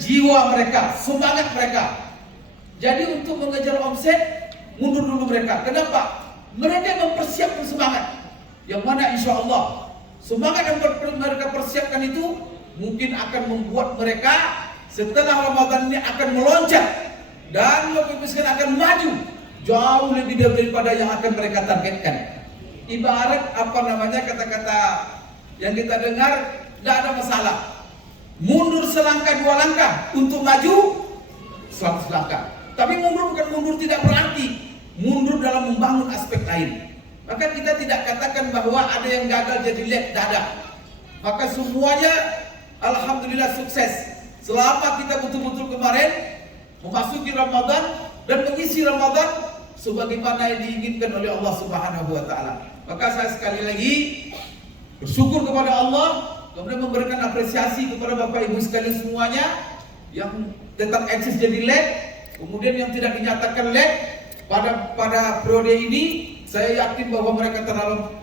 jiwa mereka, semangat mereka. Jadi untuk mengejar omset, mundur dulu mereka. Kenapa? Mereka mempersiapkan semangat. Yang mana insya Allah semangat yang mereka persiapkan itu mungkin akan membuat mereka setelah Ramadan ini akan meloncat dan lebih besar akan maju jauh lebih daripada yang akan mereka targetkan. Ibarat kata-kata yang kita dengar, tidak ada masalah. Mundur selangkah dua langkah untuk maju 100 langkah. Tapi mundur bukan mundur tidak berarti mundur dalam membangun aspek lain. Maka kita tidak katakan bahwa ada yang gagal jadi late, tidak ada. Maka semuanya alhamdulillah sukses. Selama kita betul-betul kemarin memasuki Ramadan dan mengisi Ramadan sebagaimana yang diinginkan oleh Allah Subhanahu wa taala. Maka saya sekali lagi bersyukur kepada Allah, kemudian memberikan apresiasi kepada Bapak Ibu sekalian semuanya yang tetap eksis jadi late, kemudian yang tidak dinyatakan late pada periode ini. Saya yakin bahwa mereka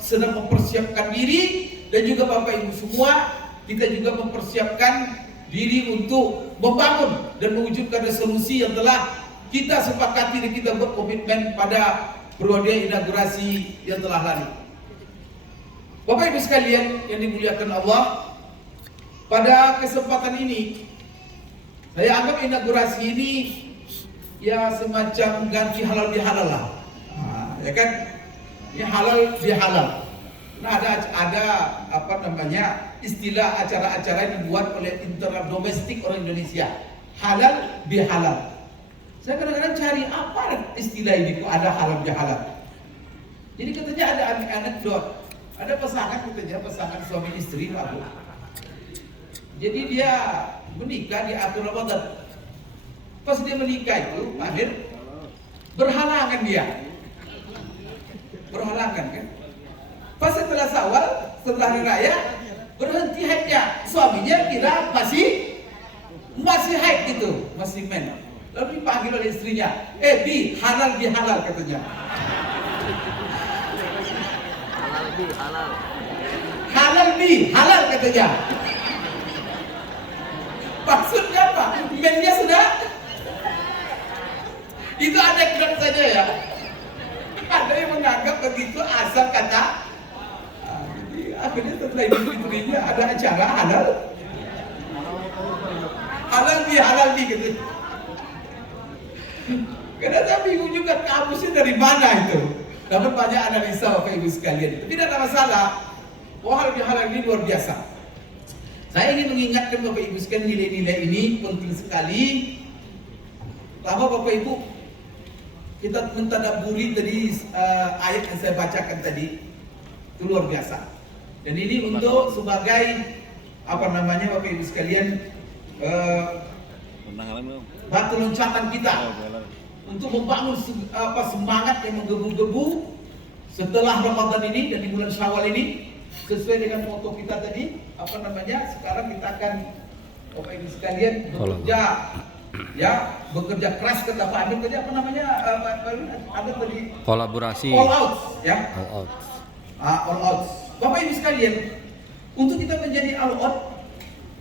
sedang mempersiapkan diri, dan juga Bapak Ibu semua kita juga mempersiapkan diri untuk membangun dan mewujudkan resolusi yang telah kita sepakati dan kita buat komitmen pada periode inaugurasi yang telah lalu. Bapak Ibu sekalian yang dimuliakan Allah, pada kesempatan ini saya anggap inaugurasi ini ya semacam ganti halal bihalal lah, ya kan? Ini halal bihalal. Nah ada istilah acara-acara yang dibuat oleh internal domestik orang Indonesia, halal bihalal. Saya kadang-kadang cari apa istilah ini kok ada halal bihalal. Jadi katanya ada anekdot, ada pasangan suami istri Pak. Jadi dia menikah di akhir Ramadan. Pas dia menikah itu, akhir berhalangan dia. Berhalangan kan? Pas setelah Syawal, setelah hari raya, berhenti haidnya. Suaminya kira masih haid gitu, masih men. Lalu dipanggil oleh istrinya, Bi, halal bihalal katanya. Halal bi halal katanya. Maksudnya apa? Mennya sudah. Itu anekdot saja ya. Ada yang menganggap begitu asal kata. Jadi akhirnya setelah Idul Fitrinya ada acara halal bi gitu. Karena saya bingung juga kamusnya dari mana itu. Namun banyak analisa Bapak Ibu sekalian. Tapi tidak ada masalah. Halal bihalal ini luar biasa. Saya ingin mengingatkan Bapak Ibu sekalian, nilai-nilai ini penting sekali. Pertama Bapak Ibu, kita mentadabburi tadi ayat yang saya bacakan tadi, itu luar biasa. Dan ini untuk sebagai Bapak Ibu sekalian, batu loncatan kita untuk membangun semangat yang menggebu-gebu setelah Ramadan ini dan di bulan Syawal ini, sesuai dengan foto kita tadi. Sekarang kita akan Bapak Ibu sekalian bekerja keras, kata Pak Amin tadi ada tadi kolaborasi, all out ya, all out. Bapak Ibu sekalian, untuk kita menjadi all out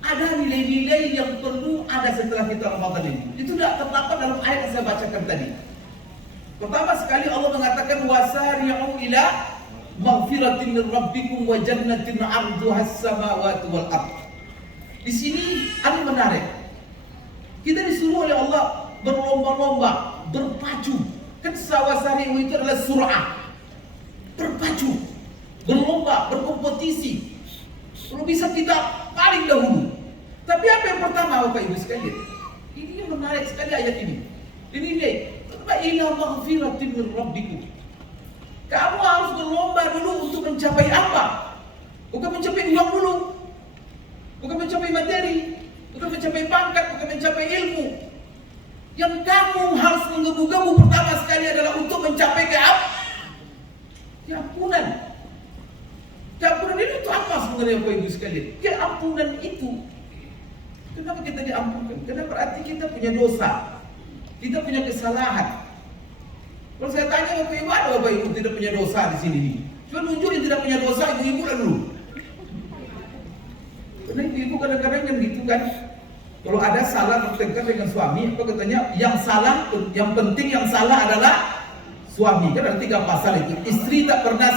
ada nilai-nilai yang perlu ada setelah kita Ramadan ini. Itu tidak terdapat dalam ayat yang saya bacakan tadi. Pertama sekali Allah mengatakan wasari'u ila maghfiratin min rabbikum wa jannatin 'arduhas samawati wal ardh. Di sini ada menarik. Kita disuruh oleh Allah berlomba-lomba, berpacu. Kan wasari'u itu adalah sur'ah. Berpacu, berlomba, berkompetisi. Kalau bisa kita paling dahulu. Tapi apa yang pertama Bapak Ibu sekalian? Ini yang menarik sekali ayat ini. Ini ila maghfiratin min rabbikum. Kamu harus berlomba dulu untuk mencapai apa? Bukan mencapai uang dulu, bukan mencapai materi, bukan mencapai pangkat, bukan mencapai ilmu. Yang kamu harus menggebu-gebu pertama sekali adalah untuk mencapai keampunan. Keampunan ini itu apa sebenarnya Bapak Ibu sekalian? Keampunan itu, kenapa kita diampunkan? Karena berarti kita punya dosa, kita punya kesalahan. Kalau saya tanya Bapak Ibu, ada Bapak Ibu tidak punya dosa di sini? Cuma nunjuk yang tidak punya dosa, ibu-ibu lah dulu. Karena ibu kadang-kadang kan gitu kan, Kalau ada salah bertengkar dengan suami, apa katanya? Yang salah, yang penting yang salah adalah suami. Kan ada 3 pasal itu. Istri tak pernah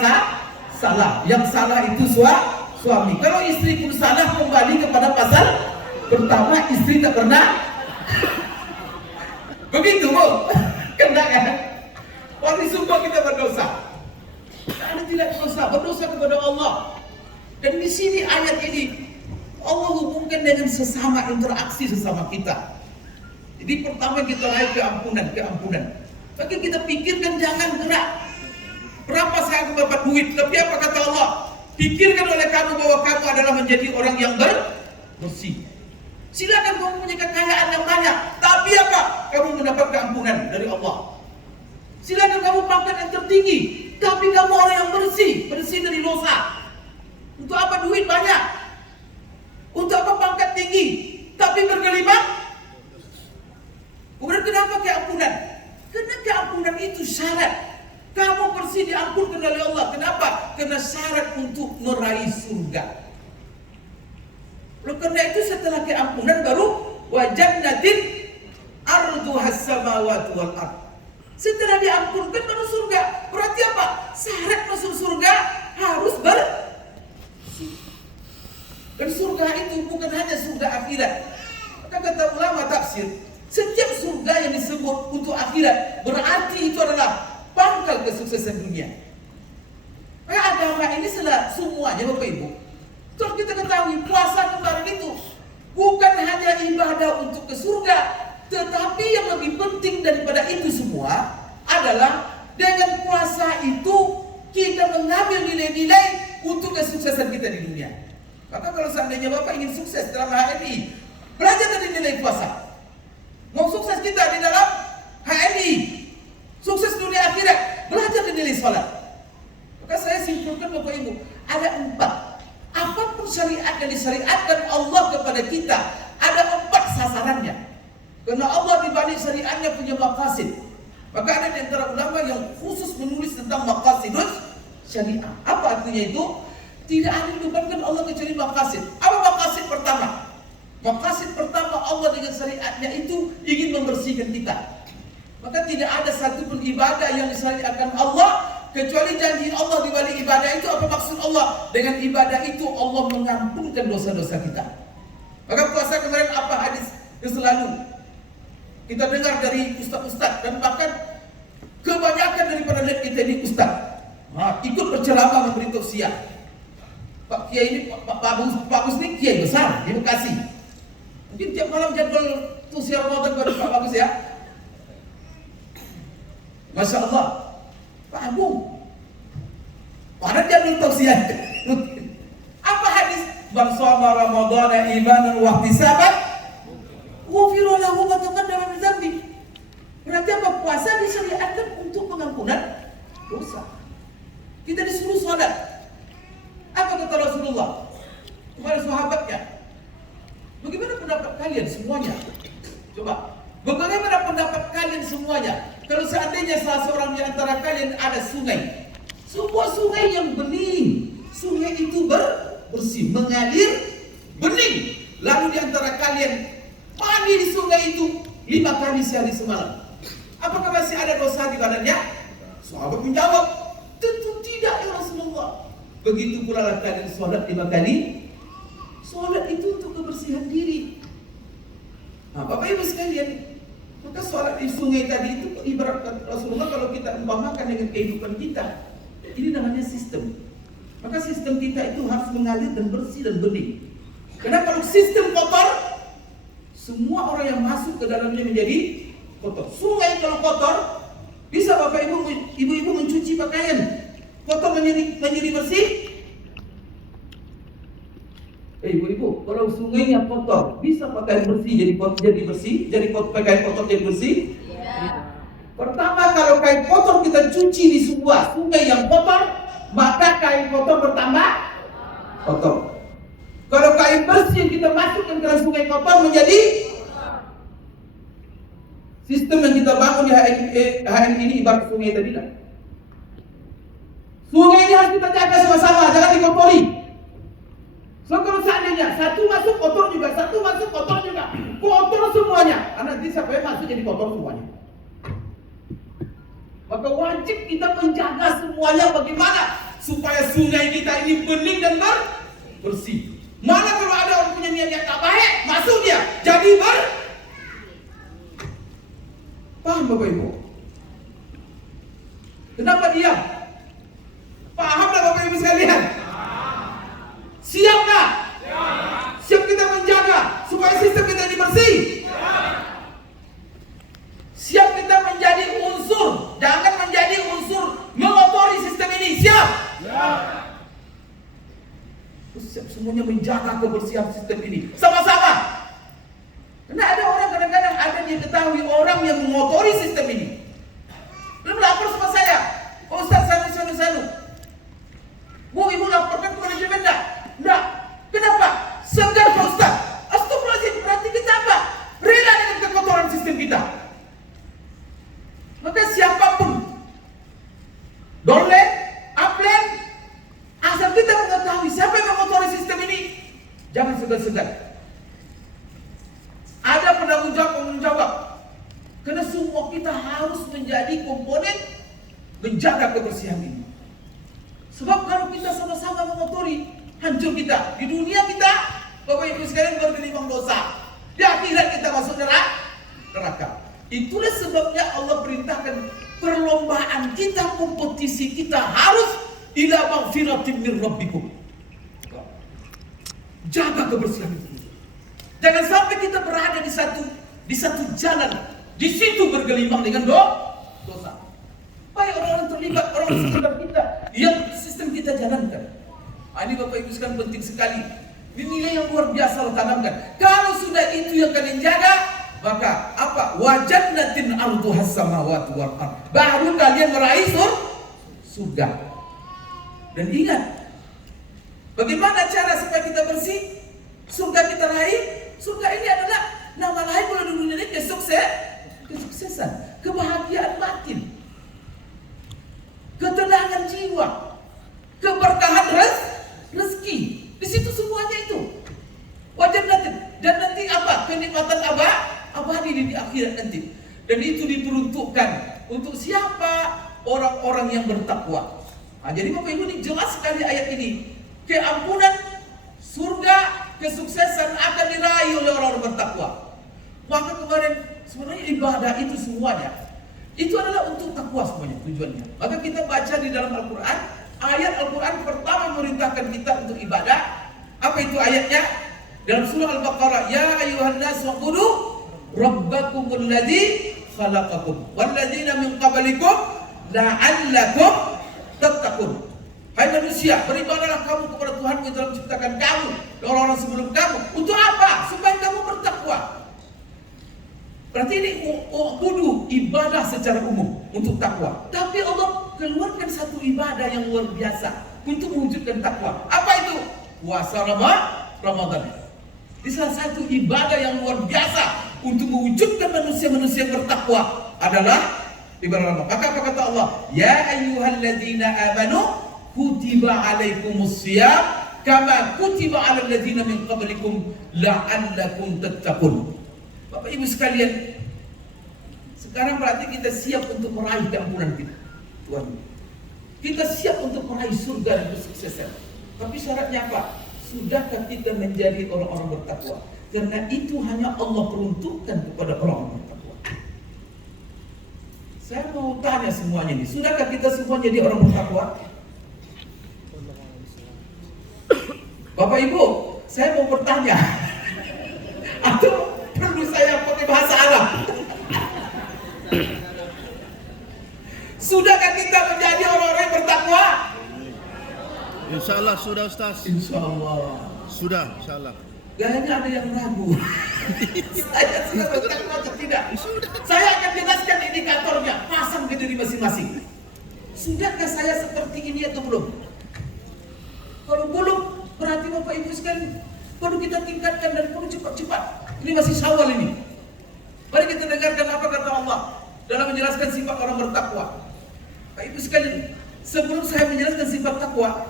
salah. Yang salah itu suami. Kalau istri pun salah, kembali kepada pasal pertama, istri tak pernah. Begitu, Bu. Kena kan? Wali sumpah kita berdosa. Anda tidak berdosa kepada Allah. Dan di sini ayat ini Allah hubungkan dengan sesama, interaksi sesama kita. Jadi pertama kita lihat keampunan. Maka kita pikirkan jangan gerak. Berapa saya akan dapat duit? Tapi apa kata Allah? Pikirkan oleh kamu bahwa kamu adalah menjadi orang yang bersih. Silakan kamu punya kekayaan yang banyak, tapi apa? Kamu mendapat keampunan dari Allah. Silakan kamu pangkat yang tertinggi, tapi kamu orang yang bersih dari dosa. Untuk apa duit banyak? Untuk apa pangkat tinggi, tapi bergelimang? Kemudian kenapa keampunan? Karena keampunan itu syarat. Kamu bersih diampunkan oleh Allah. Kenapa? Karena syarat untuk meraih surga. Oleh karena itu setelah keampunan baru wa jannatin arduhas samawati wal ard. Setelah diampunkan baru surga. Berarti apa? Syarat masuk surga harus bersih. Dan surga itu bukan hanya surga akhirat. Maka kata ulama tafsir, setiap surga yang disebut untuk akhirat berarti itu adalah pangkal kesuksesan dunia. Maka agama ini semuanya Bapak Ibu. Terus kita ketahui puasa kemarin itu bukan hanya ibadah untuk ke surga, tetapi yang lebih penting daripada itu semua adalah dengan puasa itu kita mengambil nilai-nilai untuk kesuksesan kita di dunia. Maka kalau seandainya Bapak ingin sukses dalam HMI, belajar dari nilai puasa. Mau sukses kita di dalam HMI, sukses dunia akhirat, belajar dari nilai salat. Maka saya simpulkan Bapak Ibu, ada 4. Apapun syariat yang disyariatkan Allah kepada kita, ada 4 sasarannya. Karena Allah di balik syariatnya punya maqasid. Maka ada di antara ulama yang khusus menulis tentang maqasidus syariah. Apa artinya itu? Tidak ada dibebankan Allah kecuali maqasid. Apa maqasid pertama? Maqasid pertama Allah dengan syariatnya itu ingin membersihkan kita. Maka tidak ada satu pun ibadah yang disyariatkan Allah kecuali janji Allah di balik ibadah itu. Apa maksud Allah? Dengan ibadah itu Allah mengampunkan dosa-dosa kita. Maka puasa kemarin apa hadis yang selalu kita dengar dari ustaz-ustaz, dan bahkan kebanyakan daripada kita ini ustaz ikut berceramah memberi tausiah. Pak Kiai ini, Pak Bagus ini Kiai besar di Bekasi. Mungkin tiap malam jadwal tausiah Ramadan kepada Pak Bagus ya. Masya Allah, Pak Agung. Mana jadwal tausiah? Apa hadis? Man shoma Ramadhana imanan wa ihtisaban ghufira lahu ma taqaddama min dzambi. Berarti apa? Puasa disyariatkan untuk pengampunan dosa. Kita disuruh salat. Apa kata Rasulullah kepada sahabatnya? Bagaimana pendapat kalian semuanya? Coba, bagaimana pendapat kalian semuanya? Kalau seandainya salah seorang di antara kalian ada sungai, sebuah sungai yang bening, sungai itu bersih, mengalir, bening. Lalu di antara kalian mandi di sungai itu 5 kali sehari semalam. Apakah masih ada dosa di badannya? Sahabat menjawab, tentu tidak ya Rasulullah. Begitu pula lah kalian sholat 5 kali. Sholat itu untuk kebersihan diri. Nah, Bapak Ibu sekalian, maka sholat di sungai tadi itu ibarat Rasulullah kalau kita umpamakan dengan kehidupan kita. Ini namanya sistem. Maka sistem kita itu harus mengalir dan bersih dan bening. Karena kalau sistem kotor, semua orang yang masuk ke dalamnya menjadi kotor. Sungai kalau kotor, bisa Bapak Ibu mencuci pakaian kotor menjadi bersih. Ibu-ibu, kalau sungainya kotor, bisa pakaian bersih jadi bersih, pakaian kotor jadi bersih? Ya. Pertama, kalau kain kotor kita cuci di sebuah sungai yang kotor, maka kain kotor bertambah kotor. Kalau kain bersih yang kita masukkan ke dalam sungai kotor menjadi sistem yang kita bangun di HN ini ibarat sungai tadi lah. Sungai ini harus kita jaga sama-sama, jangan dikotori. So kalau seandainya satu masuk kotor juga, satu masuk kotor juga, kotor semuanya. Karena nanti siapa yang masuk jadi kotor semuanya. Maka wajib kita menjaga semuanya bagaimana supaya sungai kita ini bening dan bersih. Mana kalau ada orang punya niat yang tak baik, masuk dia jadi paham Bapak Ibu? Kenapa diam? Paham tak Bapak Ibu sekalian? Siap tak? Siap kita menjaga supaya sistem kita ini bersih? Siap kita menjadi unsur, jangan menjadi unsur mengotori sistem ini. Siap? Siap semuanya menjaga kebersihan sistem ini sama-sama. Karena ada orang kadang-kadang ada yang ketahui orang yang mengotori sistem ini. Lalu lapor sama saya, Ustaz Sanu. Bu, ibu laporkan ke manajemen enggak? Enggak. Kenapa? Segar Pak Ustaz. Astagfirullahaladzim, berarti kita apa? Rela dengan kekotoran sistem kita. Maka siapapun, download, upload, asal kita mengetahui siapa yang mengotori sistem ini, jangan segan-segan. Ada penanggung jawab. Karena semua kita harus menjadi komponen menjaga kebersihan ini. Sebab kalau kita sama-sama mengotori, hancur kita. Di dunia kita, Bapak Ibu sekalian bergelimang dosa. Di akhirat kita masuk neraka. Itulah sebabnya Allah perintahkan perlombaan kita, kompetisi kita harus ila maghfiratin min rabbikum. Jaga kebersihan itu. Jangan sampai kita berada di satu jalan, di situ bergelimang dengan dosa. Baik orang-orang terlibat, orang sekitar kita yang sistem kita jalankan. Ini Bapak Ibu sekalian penting sekali. Ini nilai yang luar biasa Allah tanamkan. Kalau sudah itu yang kalian jaga, maka apa? Wajannatin arduhas samawati wal ardh. Baru kalian meraih surga. Dan ingat, bagaimana cara supaya kita bersih? Surga kita raih. Surga ini adalah nama lain kalau di dunia ini kesuksesan, kebahagiaan batin, ketenangan jiwa, keberkahan rezeki. Di situ semuanya itu. Wajannatin. Dan nanti apa? Kenikmatan abadi di akhirat nanti. Dan itu diperuntukkan untuk siapa? Orang-orang yang bertakwa. Nah, jadi Bapak Ibu ini jelas sekali ayat ini. Keampunan, surga, kesuksesan akan diraih oleh orang-orang bertakwa. Maka kemarin sebenarnya ibadah itu semuanya itu adalah untuk takwa semuanya tujuannya. Maka kita baca di dalam Al-Quran, ayat Al-Quran pertama memerintahkan kita untuk ibadah. Apa itu ayatnya? Dalam surah Al-Baqarah, ya ayyuhan nas ubudu rabbakumul ladzi khalaqakum walladzina min qablikum la'allakum tattaqun. Hai manusia, beribadahlah kamu kepada Tuhan yang telah menciptakan kamu dan orang-orang sebelum kamu. Untuk apa? Supaya kamu bertakwa. Berarti ini ubudu, ibadah secara umum untuk takwa. Tapi Allah keluarkan satu ibadah yang luar biasa untuk mewujudkan takwa. Apa itu? Puasa Ramadan. Ini salah satu ibadah yang luar biasa untuk mewujudkan manusia-manusia yang bertakwa adalah ibadah Ramadan. Maka apa kata Allah? Ya ayyuhalladzina amanu kutiba alaikumus shiyam kama kutiba alal ladzina min qablikum la'allakum tattaqun. Bapak Ibu sekalian, sekarang berarti kita siap untuk meraih keampunan kita, Tuhan. Kita siap untuk meraih surga dan kesuksesan. Tapi syaratnya apa? Sudahkah kita menjadi orang-orang bertakwa? Karena itu hanya Allah peruntukkan kepada orang-orang bertakwa. Saya mau tanya semuanya ini, sudahkah kita semua jadi orang bertakwa? Bapak Ibu, saya mau bertanya. Atau perlu saya pakai bahasa Arab? Sudahkah kita menjadi orang-orang yang bertakwa? Insyaallah sudah Ustaz. Insyaallah. Sudah, insyaallah. Kayaknya ada yang ragu. Saya sudah bertakwa atau tidak? Saya akan jelaskan indikatornya. Pasang ke diri masing-masing. Sudahkah saya seperti ini atau belum? Kalau belum, berarti Bapak Ibu sekalian perlu kita tingkatkan dan perlu cepat-cepat. Ini masih Syawal ini. Mari kita dengarkan apa kata Allah dalam menjelaskan sifat orang bertakwa. Bapak Ibu sekalian, sebelum saya menjelaskan sifat takwa,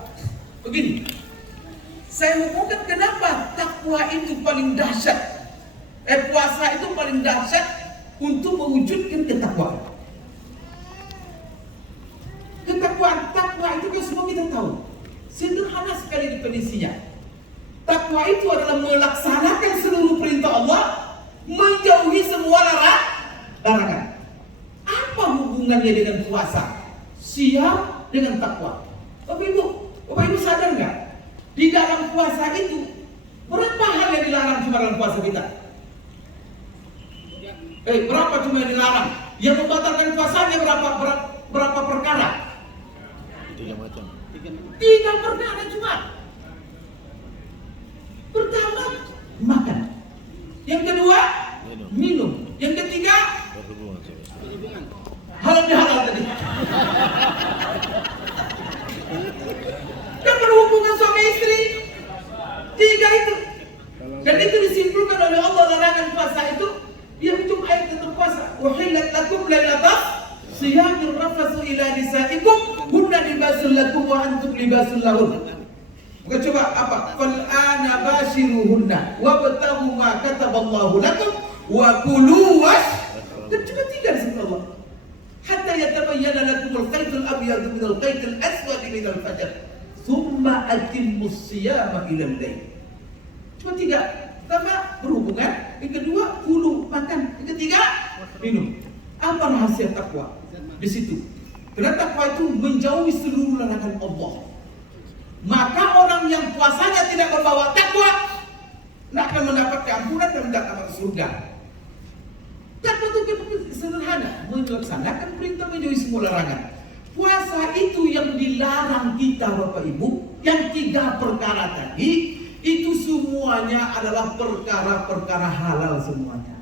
begini. Saya umumkan kenapa takwa itu paling dahsyat. Puasa itu paling dahsyat untuk mewujudkan ketakwaan. Ketakwaan, takwa itu kan semua kita tahu. Sederhana sekali definisinya. Takwa itu adalah melaksanakan seluruh perintah Allah, menjauhi semua larangan. Apa hubungannya dengan puasa? Siap dengan takwa. Bapak Ibu sadar nggak? Di dalam puasa itu berapa hal yang dilarang cuma dalam puasa kita? Berapa cuma yang dilarang? Yang membatalkan puasanya berapa perkara? 3 macam. 3 perkara cuma. Pertama, makan. Yang kedua, minum. Yang ketiga, Berhubungan. halal bihalal tadi. Kan berhubungan suami istri. 3 itu. Dan itu disimpulkan oleh Allah larangan puasa itu. Dia hitung ayat tentang puasa. Uhillat lakum lailatas siyamir rafasu ila nisaikum hunna libasul lakum wa antum libasul lahun. Bukan coba apa? Fal ana bashiruhunna wabtaghu ma kataballahu lakum wa kulu dan cuma 3 disebut Allah. Hatta yatabayyana lakumul khaytul abyadu minal khaytil aswadi minal fajr. Tsumma atimmus siyama ilal lail. Cuma 3. Pertama berhubungan, yang kedua kulu makan, yang ketiga minum. Apa rahasia takwa? Di situ. Karena takwa itu menjauhi seluruh larangan Allah. Maka orang yang puasanya tidak membawa takwa tidak akan mendapat keampunan dan tidak akan masuk surga. Takwa itu sederhana, melaksanakan perintah, menjauhi semua larangan. Puasa itu yang dilarang kita Bapak Ibu, yang 3 perkara tadi, itu semuanya adalah perkara-perkara halal semuanya.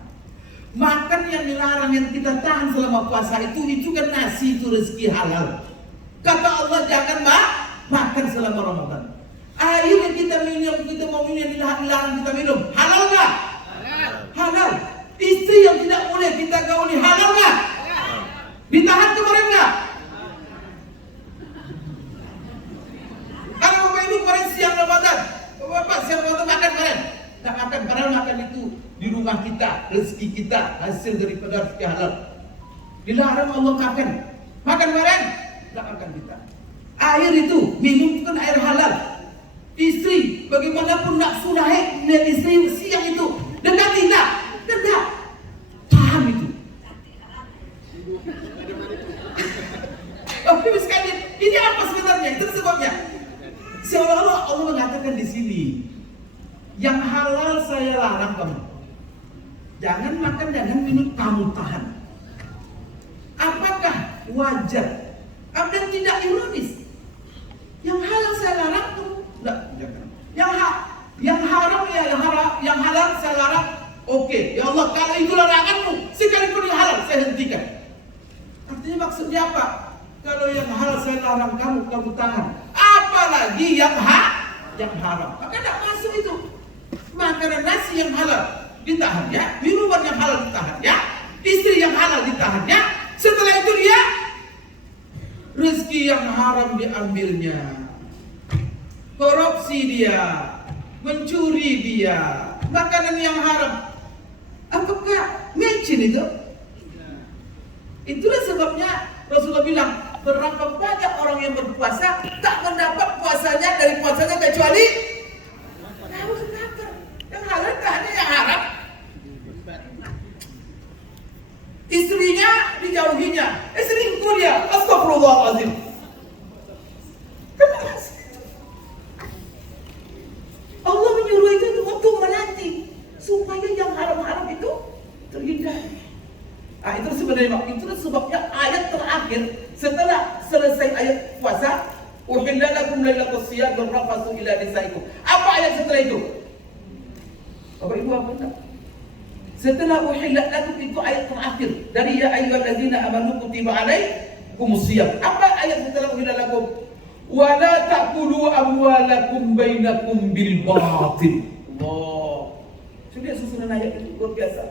Makan yang dilarang yang kita tahan selama puasa itu kan nasi, itu rezeki halal. Kata Allah jangan makan selama Ramadan. Air yang kita minum, kita mau minum yang dilarang kita minum, halal nggak? Halal. Istri yang tidak boleh kita gauli, halal nggak? Ditahan kemarin nggak? Kalau Bapak Ibu kemarin siang Ramadan, Bapak siang Ramadan makan kemarin? Tak makan, padahal makan itu di rumah kita, rezeki kita, hasil daripada rezeki halal. Dilarang Allah makan. Makan kemarin? Tak makan kita. Air itu, minum itu kan air halal. Istri, bagaimanapun nafsu naik, lihat istri siang itu, dekati tak? Tidak. Paham itu. Bapak Ibu sekalian, ini apa sebenarnya? Itu sebabnya. Seolah-olah Allah mengatakan di sini, yang halal saya larang kamu. Jangan makan, jangan minum, kamu tahan. Apakah wajar? Dan tidak ironis? Yang halal saya larang kamu. Tidak, jangan. Yang haram ya yang halal saya larang. Oke, ya Allah, kalau itu laranganmu, sekalipun yang halal saya hentikan. Artinya maksudnya apa? Kalau yang halal saya larang kamu tahan. Apalagi yang haram. Maka tidak masuk itu. Makanan nasi yang halal ditahan ya, minuman yang halal ditahan ya, istri yang halal ditahan ya. Setelah itu dia rezeki yang haram diambilnya, korupsi dia, mencuri dia, makanan yang haram. Apakah mecin itu? Itulah sebabnya Rasulullah bilang, berapa banyak orang yang berpuasa tak mendapat puasanya dari puasanya kecuali haus lapar. Yang halal tak ada, yang haram. Istrinya dijauhinya, selingkuh dia. Astagfirullahaladzim. Kenapa? Allah menyuruh itu untuk melatih supaya yang haram-haram itu terhindar. Itu sebenarnya itu sebabnya ayat terakhir setelah selesai ayat puasa, uhilla lakum lailatus siyam rafathu ila nisaikum. Apa ayat setelah itu? Bapak Ibu apa enggak? Setelah uhilla lakum itu ayat terakhir dari ya ayyuhalladzina amanu kutiba alaikumus siyam. Apa ayat setelah uhilla lakum? Wala ta'kulu amwalakum bainakum bil batil. Allah. Sudah susunan ayat itu luar biasa.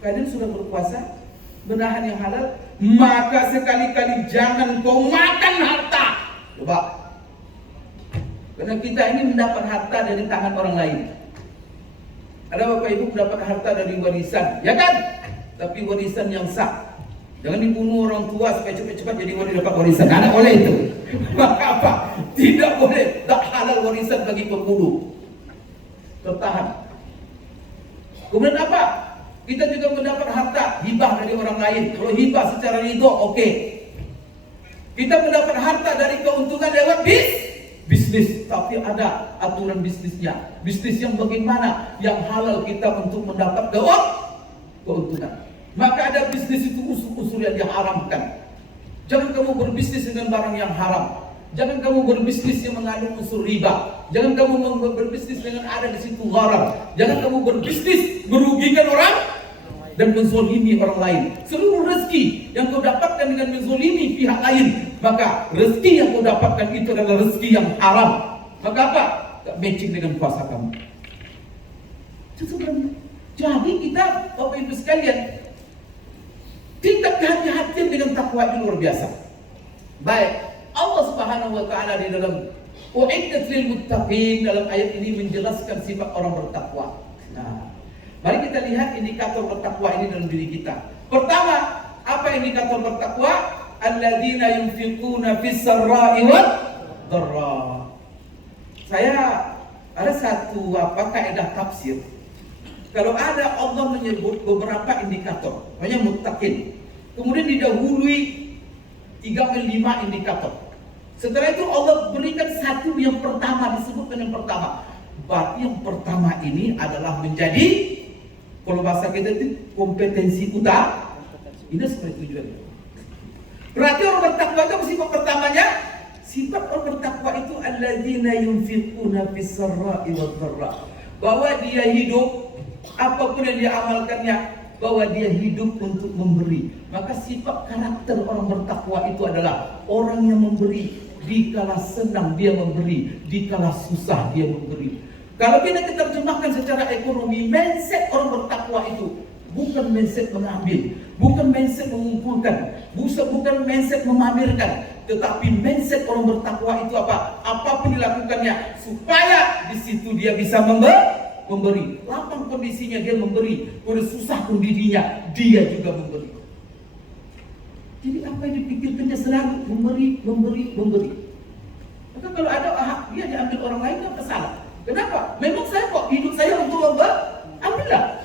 Kalian sudah berpuasa, menahan yang halal, maka sekali-kali jangan kau makan harta. Coba. Karena kita ini mendapat harta dari tangan orang lain. Ada bapak ibu mendapat harta dari warisan, ya kan? Tapi warisan yang sah. Jangan dibunuh orang tua supaya cepat-cepat jadi dapat warisan. Tidak boleh itu. Maka apa? Tidak boleh. Tak halal warisan bagi pembunuh. Tertahan. Kemudian apa? Kita juga mendapat harta hibah dari orang lain. Kalau hibah secara ridho, oke. Kita mendapat harta dari keuntungan lewat bisnis, tapi ada aturan bisnisnya. Bisnis yang bagaimana? Yang halal kita untuk mendapat keuntungan. Maka ada bisnis itu usul-usul yang diharamkan. Jangan kamu berbisnis dengan barang yang haram. Jangan kamu berbisnis yang mengandung unsur riba. Jangan kamu berbisnis dengan ada di situ gharar. Jangan kamu berbisnis merugikan orang dan menzolimi orang lain. Seluruh rezeki yang kau dapatkan dengan menzolimi pihak lain, maka rezeki yang kau dapatkan itu adalah rezeki yang haram. Maka apa? Tak matching dengan puasa kamu. Itu sebenarnya. Jadi kita, Bapak Ibu sekalian, tingkat kehati-hatian dengan takwa itu luar biasa. Baik, Allah Subhanahu wa taala di dalam Uiddat lil muttaqin dalam ayat ini menjelaskan sifat orang bertakwa. Nah, mari kita lihat indikator bertakwa ini dalam diri kita. Pertama, apa indikator bertakwa? Alladzina yunfiquna fis sarra'i wad dharra. Saya ada satu kaidah tafsir. Kalau ada Allah menyebut beberapa indikator, namanya muttaqin. Kemudian didahului 3-5 indikator. Setelah itu Allah berikan satu yang pertama, disebutkan yang pertama. Berarti yang pertama ini adalah menjadi, kalau bahasa kita itu kompetensi utama. Ini seperti itu juga. Berarti orang bertakwa itu sifat pertamanya. Sifat orang bertakwa itu alladzina yunfiquna fis sarra'i wad dharra. Bahwa dia hidup, apapun yang dia amalkannya, bahwa dia hidup untuk memberi. Maka sifat karakter orang bertakwa itu adalah orang yang memberi. Dikala senang dia memberi, dikala susah dia memberi. Kalau kita terjemahkan secara ekonomi, mindset orang bertakwa itu bukan mindset mengambil, bukan mindset mengumpulkan, bukan mindset memamerkan, tetapi mindset orang bertakwa itu apa? Apapun dilakukannya supaya di situ dia bisa memberi. Lapang kondisinya dia memberi, kalau susah kondisinya dia juga memberi. Jadi apa yang dipikirkannya selalu memberi. Maka kalau ada dia diambil orang lain, apa salah? Kenapa? Memang saya kok hidup saya untuk ambillah.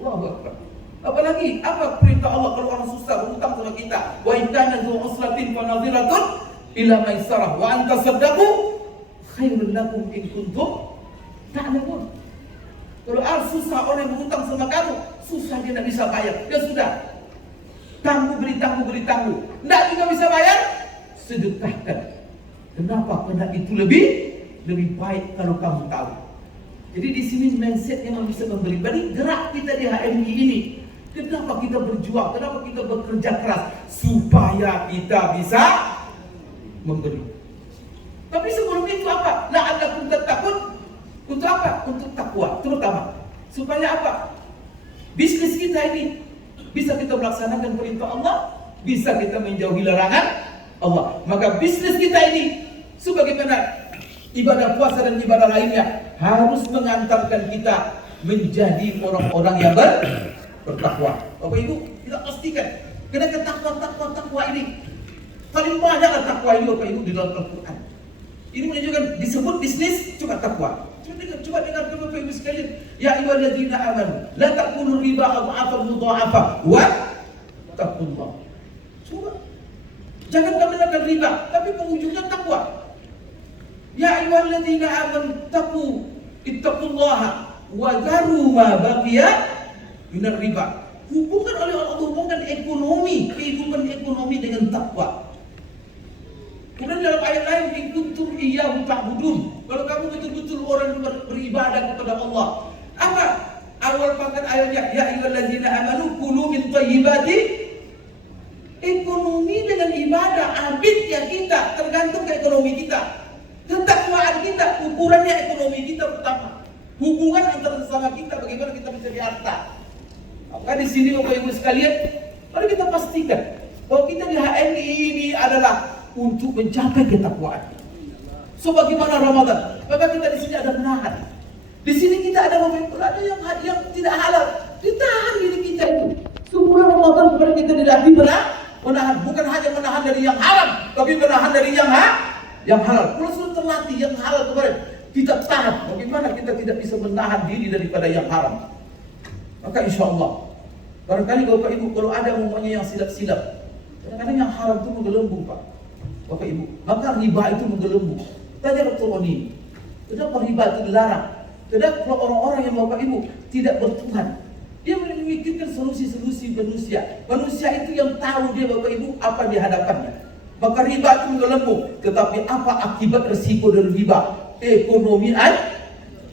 Allahu Akbar. Apalagi apa perintah Allah kalau orang susah berhutang sama kita? Wa in kana dzu usratin fa nadhiratun ila maisarah wa anta saddaqu khairul lakum in kuntum ta'lamun. Kalau susah orang yang berhutang sama kamu, susah dia tidak bisa bayar. Ya sudah. Tangguh beri tangguh. Tidak juga bisa bayar, sedekahkan. Kenapa? Karena itu lebih baik kalau kamu tahu. Jadi di sini mindset yang bisa memberi. Jadi gerak kita di HMI ini, kenapa kita berjuang? Kenapa kita bekerja keras? Supaya kita bisa memberi. Tapi sebelum itu apa? La'allakum tattaqun. Untuk apa? Untuk takwa, terutama. Supaya apa? Bisnis kita ini bisa kita melaksanakan perintah Allah, bisa kita menjauhi larangan Allah. Maka bisnis kita ini, sebagaimana ibadah puasa dan ibadah lainnya, harus mengantarkan kita menjadi orang-orang yang bertakwa. Bapak Ibu, kita pastikan, karena takwa ini paling banyaklah takwa ini Bapak Ibu di dalam Al-Quran. Ini menunjukkan disebut bisnis cuma takwa. Coba dengar Bapak Ibu sekalian. Ya ayyuhalladzina amanu la ta'kulu riba adhafan mudha'afa wa taqullah. Coba. Jangan kamu makan riba, tapi penghujungnya takwa. Ya ayyuhalladzina amanu ittaqullaha wa dharu ma baqiya minar riba. Hubungkan oleh Allah, hubungkan ekonomi, kehidupan ekonomi dengan takwa. Kemudian dalam ayat lain, in kuntum iyyahu ta'budun. Kalau kamu betul-betul orang beribadah kepada Allah. Apa awal pangkat ayatnya? Ya ayyuhalladzina amanu kulu min thayyibati. Ekonomi dengan ibadah, abidnya kita tergantung ke ekonomi kita. Ketakwaan kita, ukurannya ekonomi kita pertama. Hubungan antara sesama kita, bagaimana kita mencari harta. Maka di sini Bapak Ibu sekalian, mari kita pastikan bahwa kita di HMI ini adalah untuk mencapai ketakwaan. Sebagaimana Ramadan, maka kita di sini ada menahan. Di sini kita ada yang tidak halal. Ditahan diri kita itu. Semua Ramadan kepada kita dilatih menahan. Bukan hanya menahan dari yang haram, tapi menahan dari yang halal. Kalau sudah terlatih yang halal kemarin, kita tahan. Bagaimana kita tidak bisa menahan diri daripada yang haram? Maka insya Allah, barangkali Bapak Ibu kalau ada momennya yang silap-silap, kadang-kadang yang haram itu menggelembung Pak, Bapak Ibu. Maka riba itu menggelembung. Tanya Dr. Oni, kenapa riba itu dilarang? Kenapa kalau orang-orang yang Bapak Ibu tidak bertuhan, dia memikirkan solusi-solusi manusia. Manusia itu yang tahu dia Bapak Ibu apa di hadapannya. Maka riba itu menggelembung. Tetapi apa akibat resiko dari riba? Ekonomi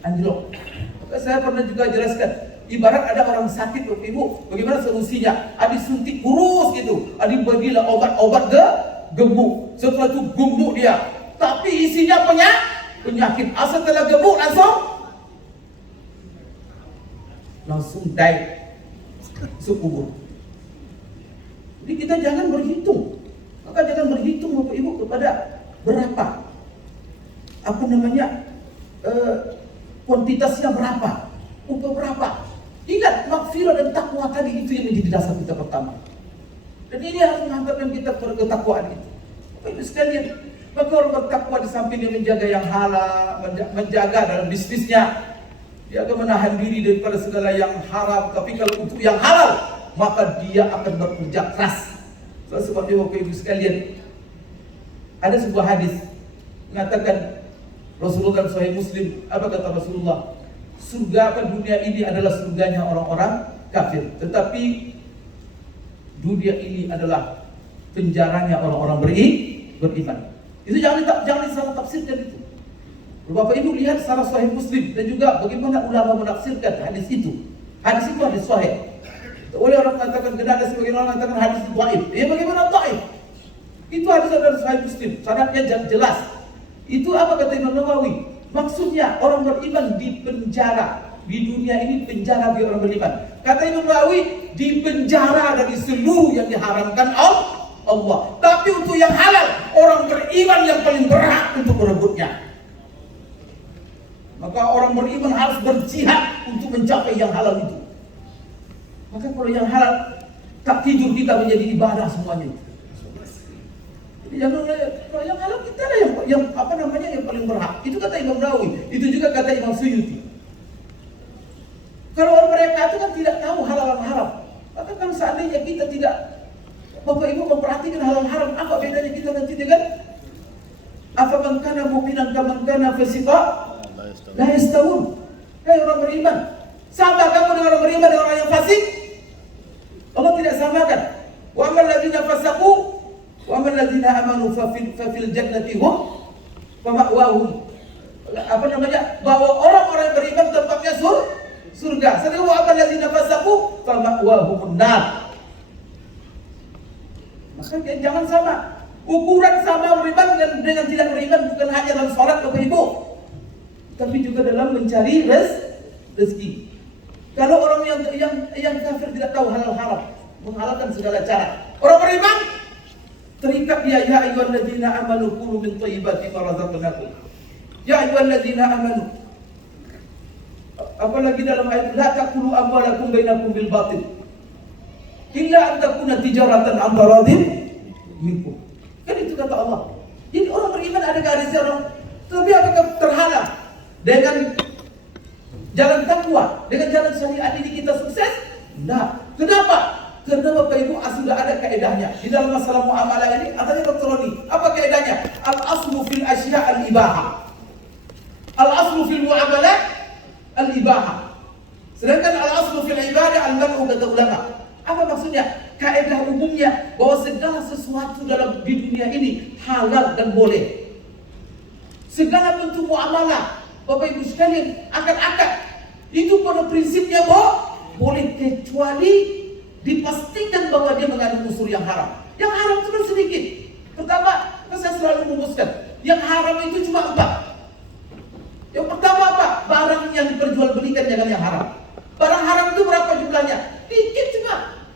anjlok. Maka saya pernah juga jelaskan, ibarat ada orang sakit Bapak Ibu, bagaimana solusinya? Adi suntik kurus gitu, adi bagilah obat-obat gemuk. Setelah itu gemuk dia, tapi isinya penyakit. Setelah gemuk langsung die, masuk kubur. Jadi kita jangan berhitung. Maka jangan berhitung Bapak Ibu kepada berapa, kuantitasnya berapa, untuk berapa. Ingat, makfirah dan takwa tadi itu yang menjadi dasar kita pertama. Dan ini harus menghantarkan kita kepada ketakwaan itu. Bapak Ibu sekalian, maka orang bertakwa di samping dia menjaga yang halal, menjaga dalam bisnisnya, dia akan menahan diri daripada segala yang haram. Tapi kalau untuk yang halal, maka dia akan bekerja keras. Sebabnya Bapak Ibu sekalian, ada sebuah hadis mengatakan Rasulullah dalam Sahih Muslim, apa kata Rasulullah? Surga dunia ini adalah surganya orang-orang kafir, tetapi dunia ini adalah penjaranya orang-orang beriman. Itu jangan disalah tafsirkan itu. Bapak Ibu lihat secara Sahih Muslim dan juga bagaimana ulama menafsirkan hadis itu. Hadis itu hadis sahih. Oleh orang mengatakan benar, ada sebagian orang mengatakan hadis itu dhaif. Bagaimana dhaif? Itu hadis dari Sahih Muslim, sanadnya jelas. Itu apa kata Imam Nawawi? Maksudnya orang beriman di penjara. Di dunia ini penjara bagi orang beriman. Kata Imam Nawawi, di penjara dari seluruh yang diharamkan Allah. Tapi untuk yang halal, orang beriman yang paling berhak untuk merebutnya. Maka orang beriman harus berjihad untuk mencapai yang halal itu. Maka kalau yang halal, tak tidur kita menjadi ibadah semuanya itu. Jadi kalau yang halal kita lah yang paling berhak. Itu kata Imam Nawawi. Itu juga kata Imam Suyuti. Kalau orang mereka itu kan tidak tahu halal dan haram. Maka kalau seandainya kita tidak, Bapak Ibu memperhatikan halal haram, apa bedanya kita nanti dengan apa man kana mu'minan kaman kana fasiqa? La yastawun. Hai orang beriman, sama kamu dengan orang beriman dengan orang yang fasik? Allah tidak samakan. Wa amal ladzina fasaqu wa amal ladzina amanu fa fil jannati hum wa ma'wahum. Bahwa orang-orang yang beriman tempatnya surga. Sedangkan wa amal ladzina fasaqu fa ma'wahumun nar. Maka jangan sama. Ukuran sama beriman dengan tidak beriman bukan hanya dalam salat Bapak Ibu, tapi juga dalam mencari rezeki. Kalau orang yang kafir tidak tahu halal haram, menghalalkan segala cara. Orang beriman terikat dia, ya ayyuhalladzina amanu kulu min thayyibati ma razaqnakum. Ya ayyuhalladzina amanu. Apalagi dalam ayat la taqulu amwalakum bainakum bil batil illa an takuna tijaratan an taradin minkum. Kan itu kata Allah. Jadi orang beriman ada garisnya orang. Tapi apakah terhalang dengan jalan takwa, dengan jalan syariat ini kita sukses? Tidak. Kenapa? Karena Bapak Ibu sudah ada kaedahnya. Di dalam masalah muamalah ini, katanya Dr. Roni, apa kaedahnya? Al-aslu fil asya' al-ibaha. Al-aslu fil muamalah al-ibaha. Sedangkan al-aslu fil ibadah al-man'u kata ulama. Apa maksudnya? Kaedah umumnya bahwa segala sesuatu dalam di dunia ini halal dan boleh. Segala bentuk muamalah, Bapak Ibu sekalian, akad-akad itu pada prinsipnya boleh, kecuali dipastikan bahwa dia mengandung unsur yang haram. Yang haram cuma sedikit. Pertama, saya selalu merumuskan, yang haram itu cuma 4. Yang pertama apa? Barang yang diperjualbelikan jangan yang haram. Barang haram itu berapa jumlahnya? Dikit cuma.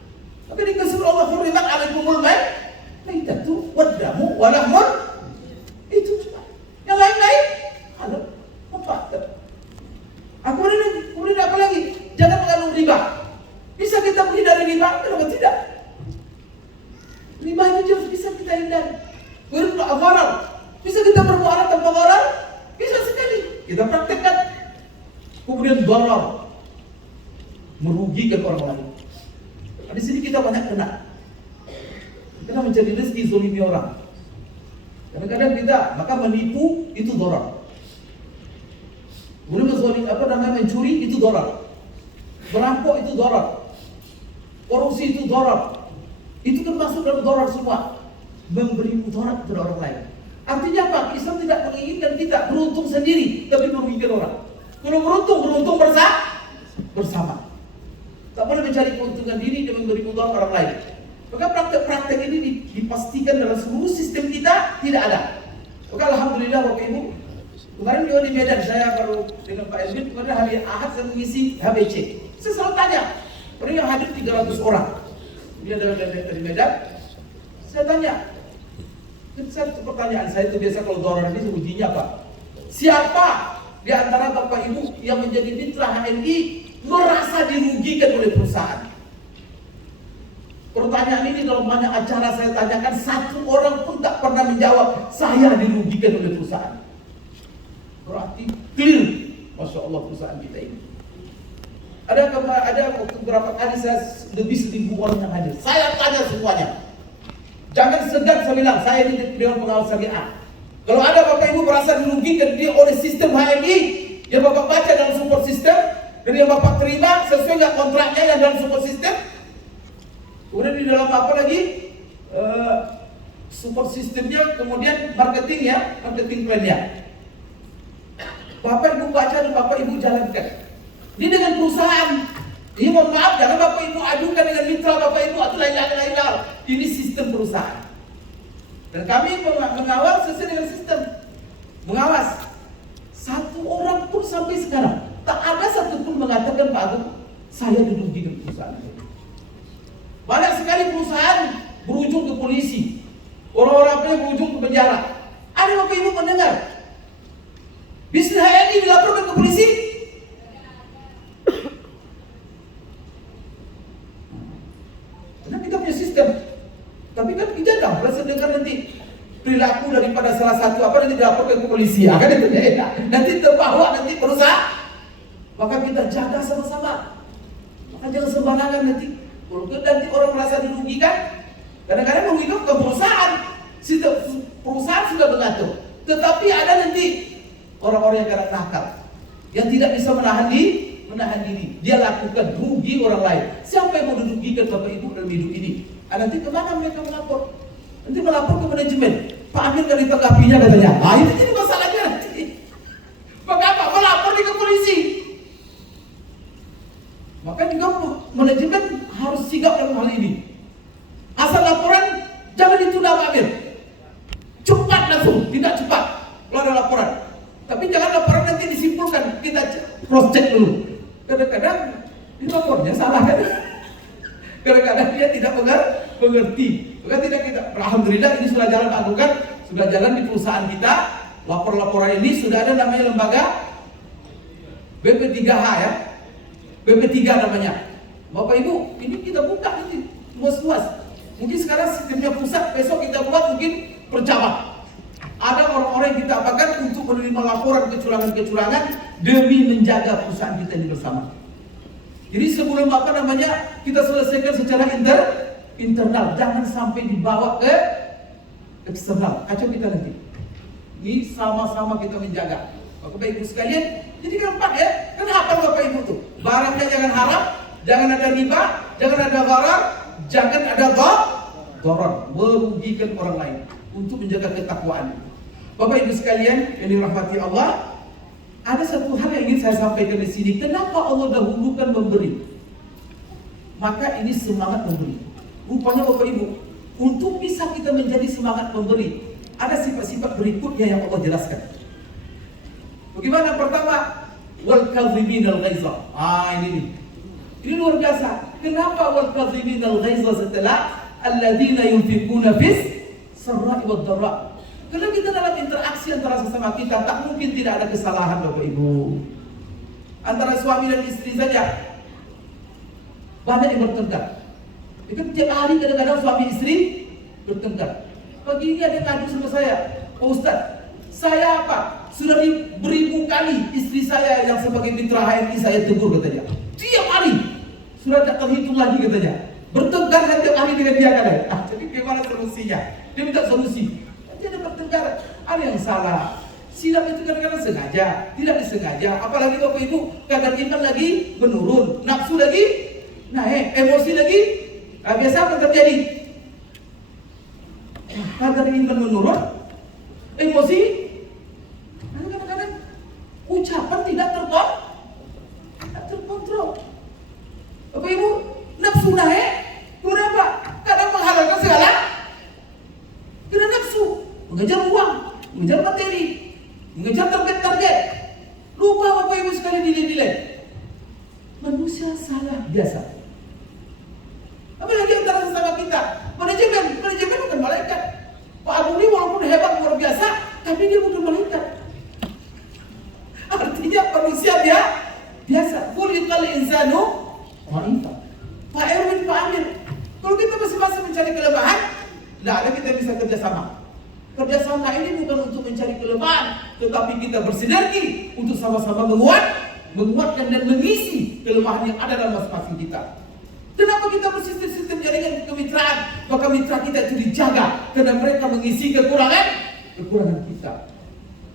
Tapi dikasih Allah hurrimat alaikumul maitatu waddamu walahmun. Itu cuma. Yang lain-lain halal. Apa? kita menghindari riba? Kenapa tidak? Riba itu jelas bisa kita hindari. Gharar. Bisa kita bermuamalah tanpa gharar? Bisa sekali. Kita praktekkan. Kemudian gharar, merugikan orang lain. Di sini kita banyak kena. Kita mencari rezeki, zolimi orang. Kadang-kadang kita maka menipu itu gharar. Kemudian mencuri itu gharar. Merampok itu gharar. Korupsi itu gharar. Itu termasuk dalam gharar semua. Memberi mudarat kepada orang lain. Artinya apa? Islam tidak menginginkan kita beruntung sendiri, tapi merugikan orang. Kalau beruntung bersama. Tak boleh mencari keuntungan diri dan memberi mudarat orang lain. Maka praktek-praktek ini dipastikan dalam seluruh sistem kita tidak ada. Maka alhamdulillah Bapak Ibu, kemarin juga di Medan saya baru dengan Pak Edwin, kemarin hari Ahad saya mengisi HBC. Saya selalu tanya, pernah yang hadir 300 orang. Dia dari Medan. Saya tanya, pertanyaan saya itu biasa kalau dolar ini ujinya apa? Siapa di antara Bapak Ibu yang menjadi mitra HNI merasa dirugikan oleh perusahaan? Pertanyaan ini dalam banyak acara saya tanyakan, satu orang pun tak pernah menjawab saya dirugikan oleh perusahaan. Berarti clear, Masya Allah perusahaan kita ini. Ada beberapa kali saya lebih 1.000 orang yang hadir. Saya tanya semuanya. Jangan segan saya bilang, saya ini Dewan Pengawas Syariah. Kalau ada Bapak Ibu merasa dirugikan oleh sistem HMI yang Bapak baca dalam support system dan yang Bapak terima sesuai nggak kontraknya yang dalam support system. Kemudian di dalam apa lagi? Support systemnya, kemudian marketing plan-nya. Bapak Ibu baca dan Bapak Ibu jalankan. Ini dengan perusahaan. Ini mohon maaf, jangan Bapak Ibu adukan dengan mitra Bapak Ibu atau lain-lain. Ini sistem perusahaan. Dan kami mengawal sesuai dengan sistem. Mengawas. Satu orang pun sampai sekarang tak ada satupun mengatakan Pak Agung, saya dirugikan perusahaan itu. Banyak sekali perusahaan berujung ke polisi. Orang-orang berujung ke penjara. Ada Bapak Ibu mendengar bisnis HNI dilaporkan ke polisi? Karena kita punya sistem. Tapi kan kita dah berasa dengar nanti perilaku daripada salah satu nanti dilaporkan ke polisi. Kan itu ya. Nanti terbawa nanti perusahaan. Maka kita jaga sama-sama. Maka jangan sembarangan nanti. Kalau nanti orang merasa dirugikan, kadang-kadang merugikan ke perusahaan. Perusahaan sudah mengatur. Tetapi ada nanti orang-orang yang kadang nakal, yang tidak bisa menahan diri, dia lakukan rugi orang lain. Siapa yang mau dirugikan Bapak Ibu dalam hidup ini? Nanti kemana mereka melapor? Nanti melapor ke manajemen. Pak Amir nggak ditanggapinya katanya. Itu jadi masalahnya nanti. Maka apa? Melapor ke polisi. Maka juga manajemen harus sigap dalam hal ini. Asal laporan jangan ditunda Pak Amir. Cepat langsung, tidak cepat kalau ada laporan. Tapi jangan laporan nanti disimpulkan, kita cross check dulu. Kadang-kadang di lapornya salah kan? Kadang-kadang dia tidak mengerti. Maka tidak kita. Alhamdulillah ini sudah jalan lakukan, sudah jalan di perusahaan kita. Lapor-laporan ini sudah ada namanya lembaga BP3H ya. BP3 namanya. Bapak Ibu, ini kita buka nanti luas-luas. Mungkin sekarang sistemnya pusat, besok kita buat mungkin per cabang. Ada orang-orang yang kita apakan untuk menerima laporan kecurangan-kecurangan demi menjaga perusahaan kita ini bersama. Jadi sebelum kita selesaikan secara internal, jangan sampai dibawa ke eksternal. Kacau kita nanti. Ini sama-sama kita menjaga. Bapak Ibu sekalian, jadi gampang ya. Kan apa Bapak Ibu tuh? Barangnya jangan haram, jangan ada riba, jangan ada gharar, jangan ada gharar, merugikan orang lain untuk menjaga ketakwaan. Bapak Ibu sekalian yang dirahmati Allah, ada satu hal yang ingin saya sampaikan di sini. Kenapa Allah dahulukan memberi? Maka ini semangat memberi. Rupanya Bapak Ibu, untuk bisa kita menjadi semangat memberi, ada sifat-sifat berikutnya yang Allah jelaskan. Bagaimana? Pertama, wal kadhiminal ghaiza. Ini luar biasa. Kenapa wal kadhiminal ghaiza setelah alladzina yunfiquna fis sarra'i wad dharra? Karena kita dalam interaksi antara sesama kita tak mungkin tidak ada kesalahan Bapak Ibu. Antara suami dan istri saja. banyak yang bertengkar. Kan tiap hari kadang-kadang suami istri bertengkar. Pagi ini ada ngadu sama saya, "Oh Ustaz, saya apa? Sudah beribu kali istri saya yang sebagai mitra HMI saya tegur," katanya. Tiap hari. Sudah tak terhitung lagi katanya. Bertengkar kan tiap hari dengan dia katanya. Jadi gimana solusinya? Dia minta solusi. Dia ada bertengkar. Ada yang salah. Silap itu kadang-kadang sengaja, tidak disengaja. Apalagi Bapak Ibu, kadar iman lagi menurun, nafsu lagi naik, emosi lagi. Biasa apa terjadi? Kadar iman menurun, emosi, kadang-kadang ucapan tidak terkontrol. Bapak Ibu, nafsu naik, kenapa? Kadang menghalalkan segala. Karena nafsu, mengejar uang, mengejar materi, mengejar target-target. Lupa Bapak Ibu sekali nilai-nilai. Manusia salah biasa. Apalagi antara sesama kita. Manajemen bukan malaikat. Pak Abu ini walaupun hebat luar biasa, tapi dia bukan malaikat. Artinya manusia dia biasa. Khuliqal insanu dha'ifa. Pak Erwin, Pak Amir, kalau kita masing-masing mencari kelemahan, tidak ada kita bisa kerjasama. Kerjasama ini bukan untuk mencari kelemahan, tetapi kita bersinergi untuk sama-sama menguatkan dan mengisi kelemahan yang ada dalam masing-masing kita. Kenapa kita bersistem jaringan kemitraan? Maka mitra kita itu dijaga karena mereka mengisi kekurangan kita.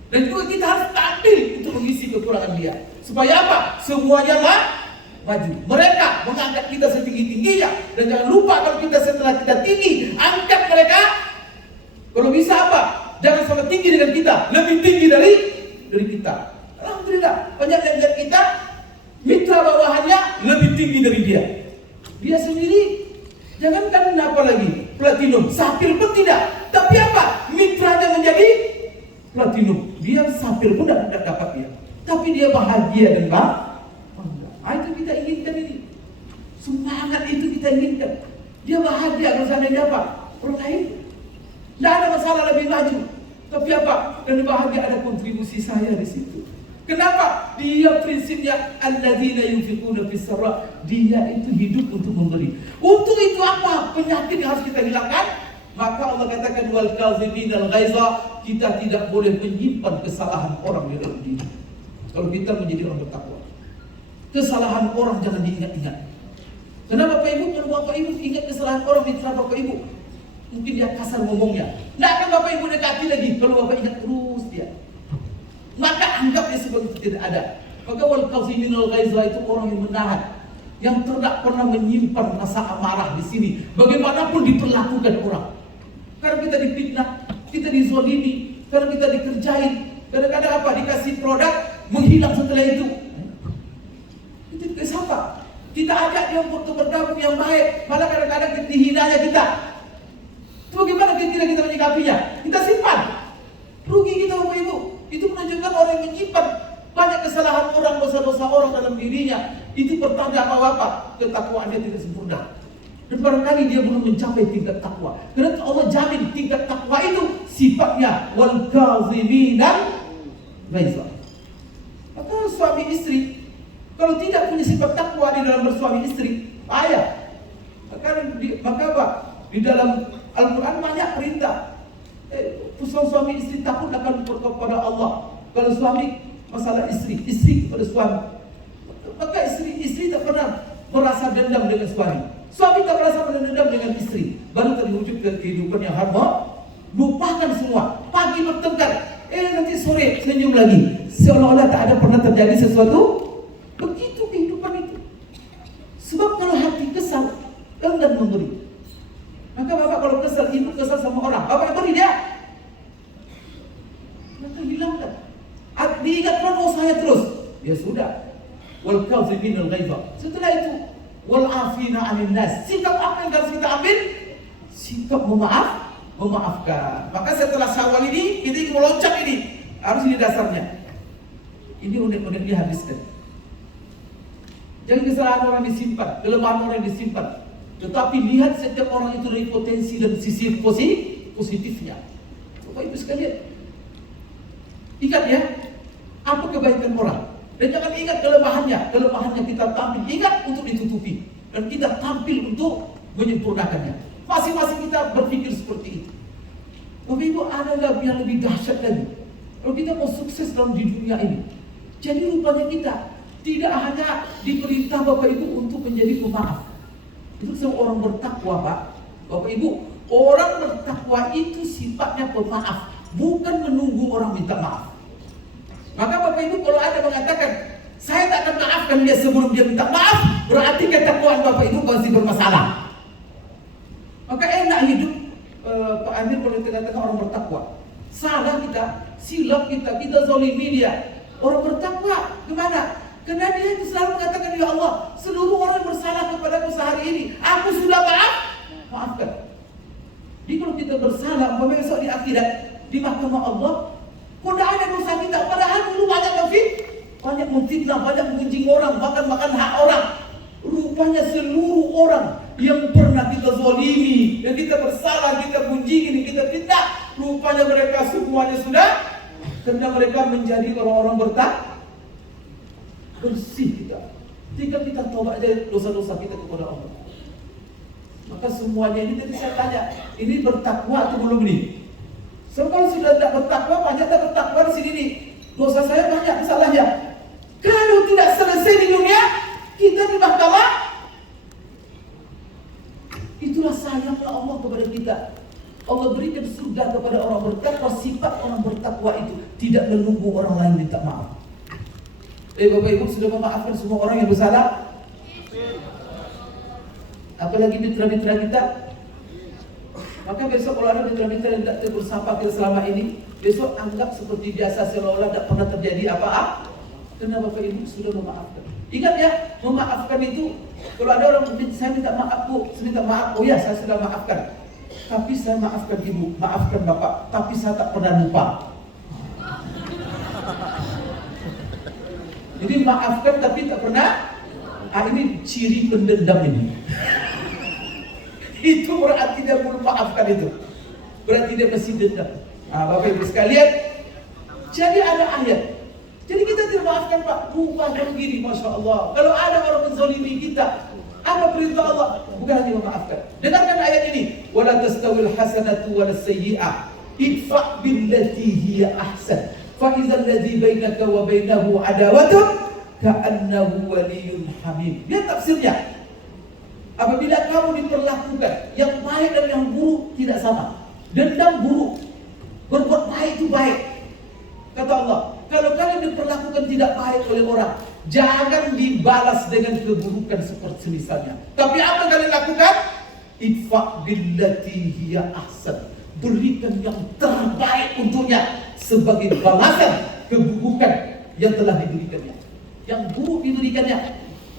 Dan juga kita harus tampil untuk mengisi kekurangan dia. Supaya apa? Semuanya maju. Mereka mengangkat kita setinggi-tingginya. Dan jangan lupa kalau kita setelah kita tinggi, angkat mereka. Kalau bisa apa? Jangan sama tinggi dengan kita, lebih tinggi dari kita. Alhamdulillah, banyak yang lihat kita, mitra bawahannya lebih tinggi dari dia. Dia sendiri, jangankan apa lagi, platinum, sapir pun tidak. Tapi apa? Mitranya menjadi platinum. Dia sapir pun tidak dapat dia. Tapi dia bahagia dan bangga. Itu kita inginkan ini. Semangat itu kita inginkan. Dia bahagia kalau seandainya apa? Orang lain. Tidak ada masalah lebih maju. Tapi apa? Dan bahagia ada kontribusi saya di situ. Kenapa? Dia prinsipnya alladzina yunfiquna fis sarra. Dia itu hidup untuk memberi. Untuk itu apa? Penyakit yang harus kita hilangkan. Maka Allah katakan wal kaziminal ghaiza, kita tidak boleh menyimpan kesalahan orang di dalam diri. Kalau kita menjadi orang bertakwa, kesalahan orang jangan diingat-ingat. Kenapa Bapak Ibu? Kalau Bapak Ibu ingat kesalahan orang mitra Bapak Ibu, mungkin dia kasar ngomongnya. Tidak akan Bapak Ibu dekati lagi. Kalau Bapak ingat terus dia, maka anggap dia sebagai tidak ada. Maka wal kaziminal ghaiza itu orang yang menahan, yang tidak pernah menyimpan rasa amarah di sini. Bagaimanapun diperlakukan orang. Karena kita difitnah, kita dizolimi, karena kita dikerjain. Kadang-kadang apa? Dikasih produk, menghilang setelah itu. Itu siapa? Kita ajak dia untuk bergabung yang baik, malah kadang-kadang dihinanya kita. Itu bagaimana kita menyikapinya? Kita simpan. Rugi kita Bapak Ibu. Itu menunjukkan orang yang menyimpan banyak kesalahan orang, dosa-dosa orang dalam dirinya. Itu pertanda apa? Ketakwaan dia tidak sempurna. Dan barangkali dia belum mencapai tingkat takwa. Karena Allah jamin tingkat takwa itu sifatnya wal kaziminal ghaiza. Maka suami istri kalau tidak punya sifat takwa di dalam bersuami istri, payah. Maka apa? Di dalam Al-Quran banyak perintah. Suami istri takut akan kepada Allah. Kalau suami masalah istri kepada suami. Maka istri tak pernah merasa dendam dengan suami. Suami tak merasa dendam dengan istri. Baru terwujud ke kehidupan yang harmonis. Lupakan semua. Pagi bertengkar, nanti sore senyum lagi. Seolah-olah tak ada pernah terjadi sesuatu. Begitu kehidupan itu. Sebab kalau hati kesal, enggan memberi. Maka bapak kalau kesal, ibu kesal sama orang, bapak yang beri dia. Maka hilangkan. Diingatkan saya terus. Ya sudah. Wal kaziminal ghaiza. Setelah itu, wal afina 'anil nas. Sikap apa yang harus kita ambil? Sikap memaafkan. Maka setelah Syawal ini, kita meloncat ini. Harus ini dasarnya. Ini unik-unik dihabiskan. Jangan kesalahan orang disimpan, kelemahan orang disimpan. Tetapi lihat setiap orang itu dari potensi dan sisi positifnya. Bapak Ibu sekalian, ingat ya, apa kebaikan orang. Dan jangan ingat kelemahannya kita tampil. Ingat untuk ditutupi. dan kita tampil untuk menyempurnakannya. Masing-masing kita berpikir seperti itu. Bapak Ibu, ada yang lebih dahsyat lagi. Kalau kita mau sukses dalam di dunia ini, jadi rupanya kita tidak hanya diperintah Bapak Ibu untuk menjadi pemaaf. Itu seorang bertakwa, Pak. Bapak Ibu, orang bertakwa itu sifatnya pemaaf, bukan menunggu orang minta maaf. Maka Bapak Ibu, kalau ada mengatakan saya tak akan maafkan dia sebelum dia minta maaf, berarti ketakwaan Bapak Ibu pasti bermasalah. Maka enak hidup Pak Amir kalau kita katakan orang bertakwa. Salah kita, silap kita zalimi dia. Orang bertakwa kemana? Karena dia itu selalu mengatakan, ya Allah, seluruh orang bersalah kepadaku sehari ini, aku sudah maafkan. Jadi kalau kita bersalah, besok di akhirat, di mahkamah Allah, kok tidak ada dosa kita, padahal dulu banyak memfitnah, banyak mengunjing orang, bahkan makan hak orang. Rupanya seluruh orang yang pernah kita zalimi, yang kita bersalah, kita gunjingin, kita fitnah, rupanya mereka semuanya sudah, karena mereka menjadi orang-orang bersih kita. Tinggal kita tobat aja dosa-dosa kita kepada Allah. Maka semuanya ini tadi saya tanya, ini bertakwa atau belum nih? So, kalau sudah tidak bertakwa, banyak tak bertakwa di sini nih. Dosa saya banyak, salahnya. Kalau tidak selesai di dunia, kita di mahkamah. Itulah sayangnya Allah kepada kita. Allah berikan surga kepada orang bertakwa. Sifat orang bertakwa itu tidak menunggu orang lain minta maaf. Bapak Ibu sudah memaafkan semua orang yang bersalah? Apalagi mitra-mitra kita. Maka besok kalau ada mitra-mitra yang tidak bersama kita selama ini, besok anggap seperti biasa, seolah-olah tidak pernah terjadi apa-apa. Karena Bapak Ibu sudah memaafkan. Ingat ya, memaafkan itu, kalau ada orang saya minta maaf Bu, saya minta maaf, oh ya saya sudah maafkan. Tapi saya maafkan Ibu, maafkan Bapak, tapi saya tak pernah lupa. Jadi maafkan tapi tak pernah. Ini ciri pendendam ini. Itu berarti dia belum maafkan itu. Berarti dia masih dendam. Bapak Ibu sekalian, jadi ada ayat. Jadi kita tidak maafkan Pak. Rupanya begini, Masya Allah. Kalau ada orang menzalimi kita, apa perintah Allah? Bukan hanya memaafkan. Dengarkan ayat ini. Wala tastawil hasanatu wala sayyi'ah. Idfa' billati hiya ahsan. Fa idzal ladzi bainaka wa bainahu adawatun ka'annahu waliyyun hamim. Lihat tafsirnya. Apabila kamu diperlakukan yang baik dan yang buruk tidak sama. Dendam buruk, berbuat baik itu baik. Kata Allah, kalau kalian diperlakukan tidak baik oleh orang, jangan dibalas dengan keburukan seperti misalnya. Tapi apa kalian lakukan? Idfa' billati hiya ahsan. Berikan yang terbaik untuknya sebagai balasan keburukan yang telah diberikannya. Yang buruk diberikannya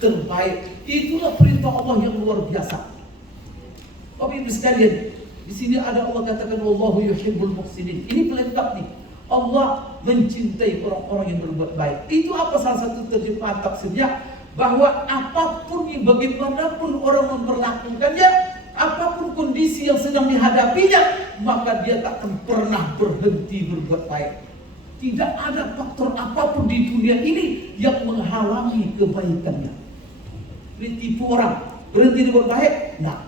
terbaik. Itulah perintah Allah yang luar biasa. Bapak Ibu sekalian, di sini ada Allah katakan wallahu yuhibbul muhsinin. Ini pelengkap nih. Allah mencintai orang-orang yang berbuat baik. Itu apa salah satu terjemahan tafsirnya? Bahwa apapun yang bagaimanapun orang memperlakukannya, apapun kondisi yang sedang dihadapinya, maka dia tak akan pernah berhenti berbuat baik. Tidak ada faktor apapun di dunia ini yang menghalangi kebaikannya. Ditipu orang, berhenti berbuat baik? Nah.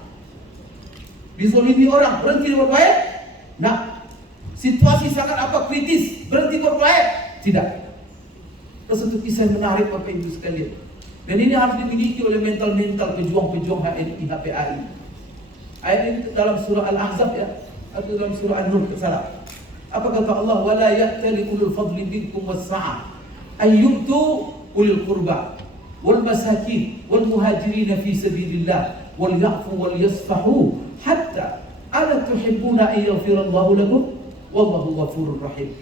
Dizolimi orang, berhenti berbuat baik? Nah. Situasi sangat kritis, berhenti berbuat baik? Tidak. Terus satu kisah yang menarik Bapak Ibu sekalian. Dan ini harus dimiliki oleh mental-mental pejuang-pejuang HPAI. Ayat ini dalam surah Al-Ahzab ya, atau dalam surah An-Nur salah. Apa kata Allah? Wala ya'tali ulul fadli minkum was-sa'ah ayyutu ulil qurba wal masakin wal muhajirin fi sabilillah wal ya'fu wal yasfahu hatta ala tuhibbuna an yaghfirallahu lakum wallahu ghafurur rahim.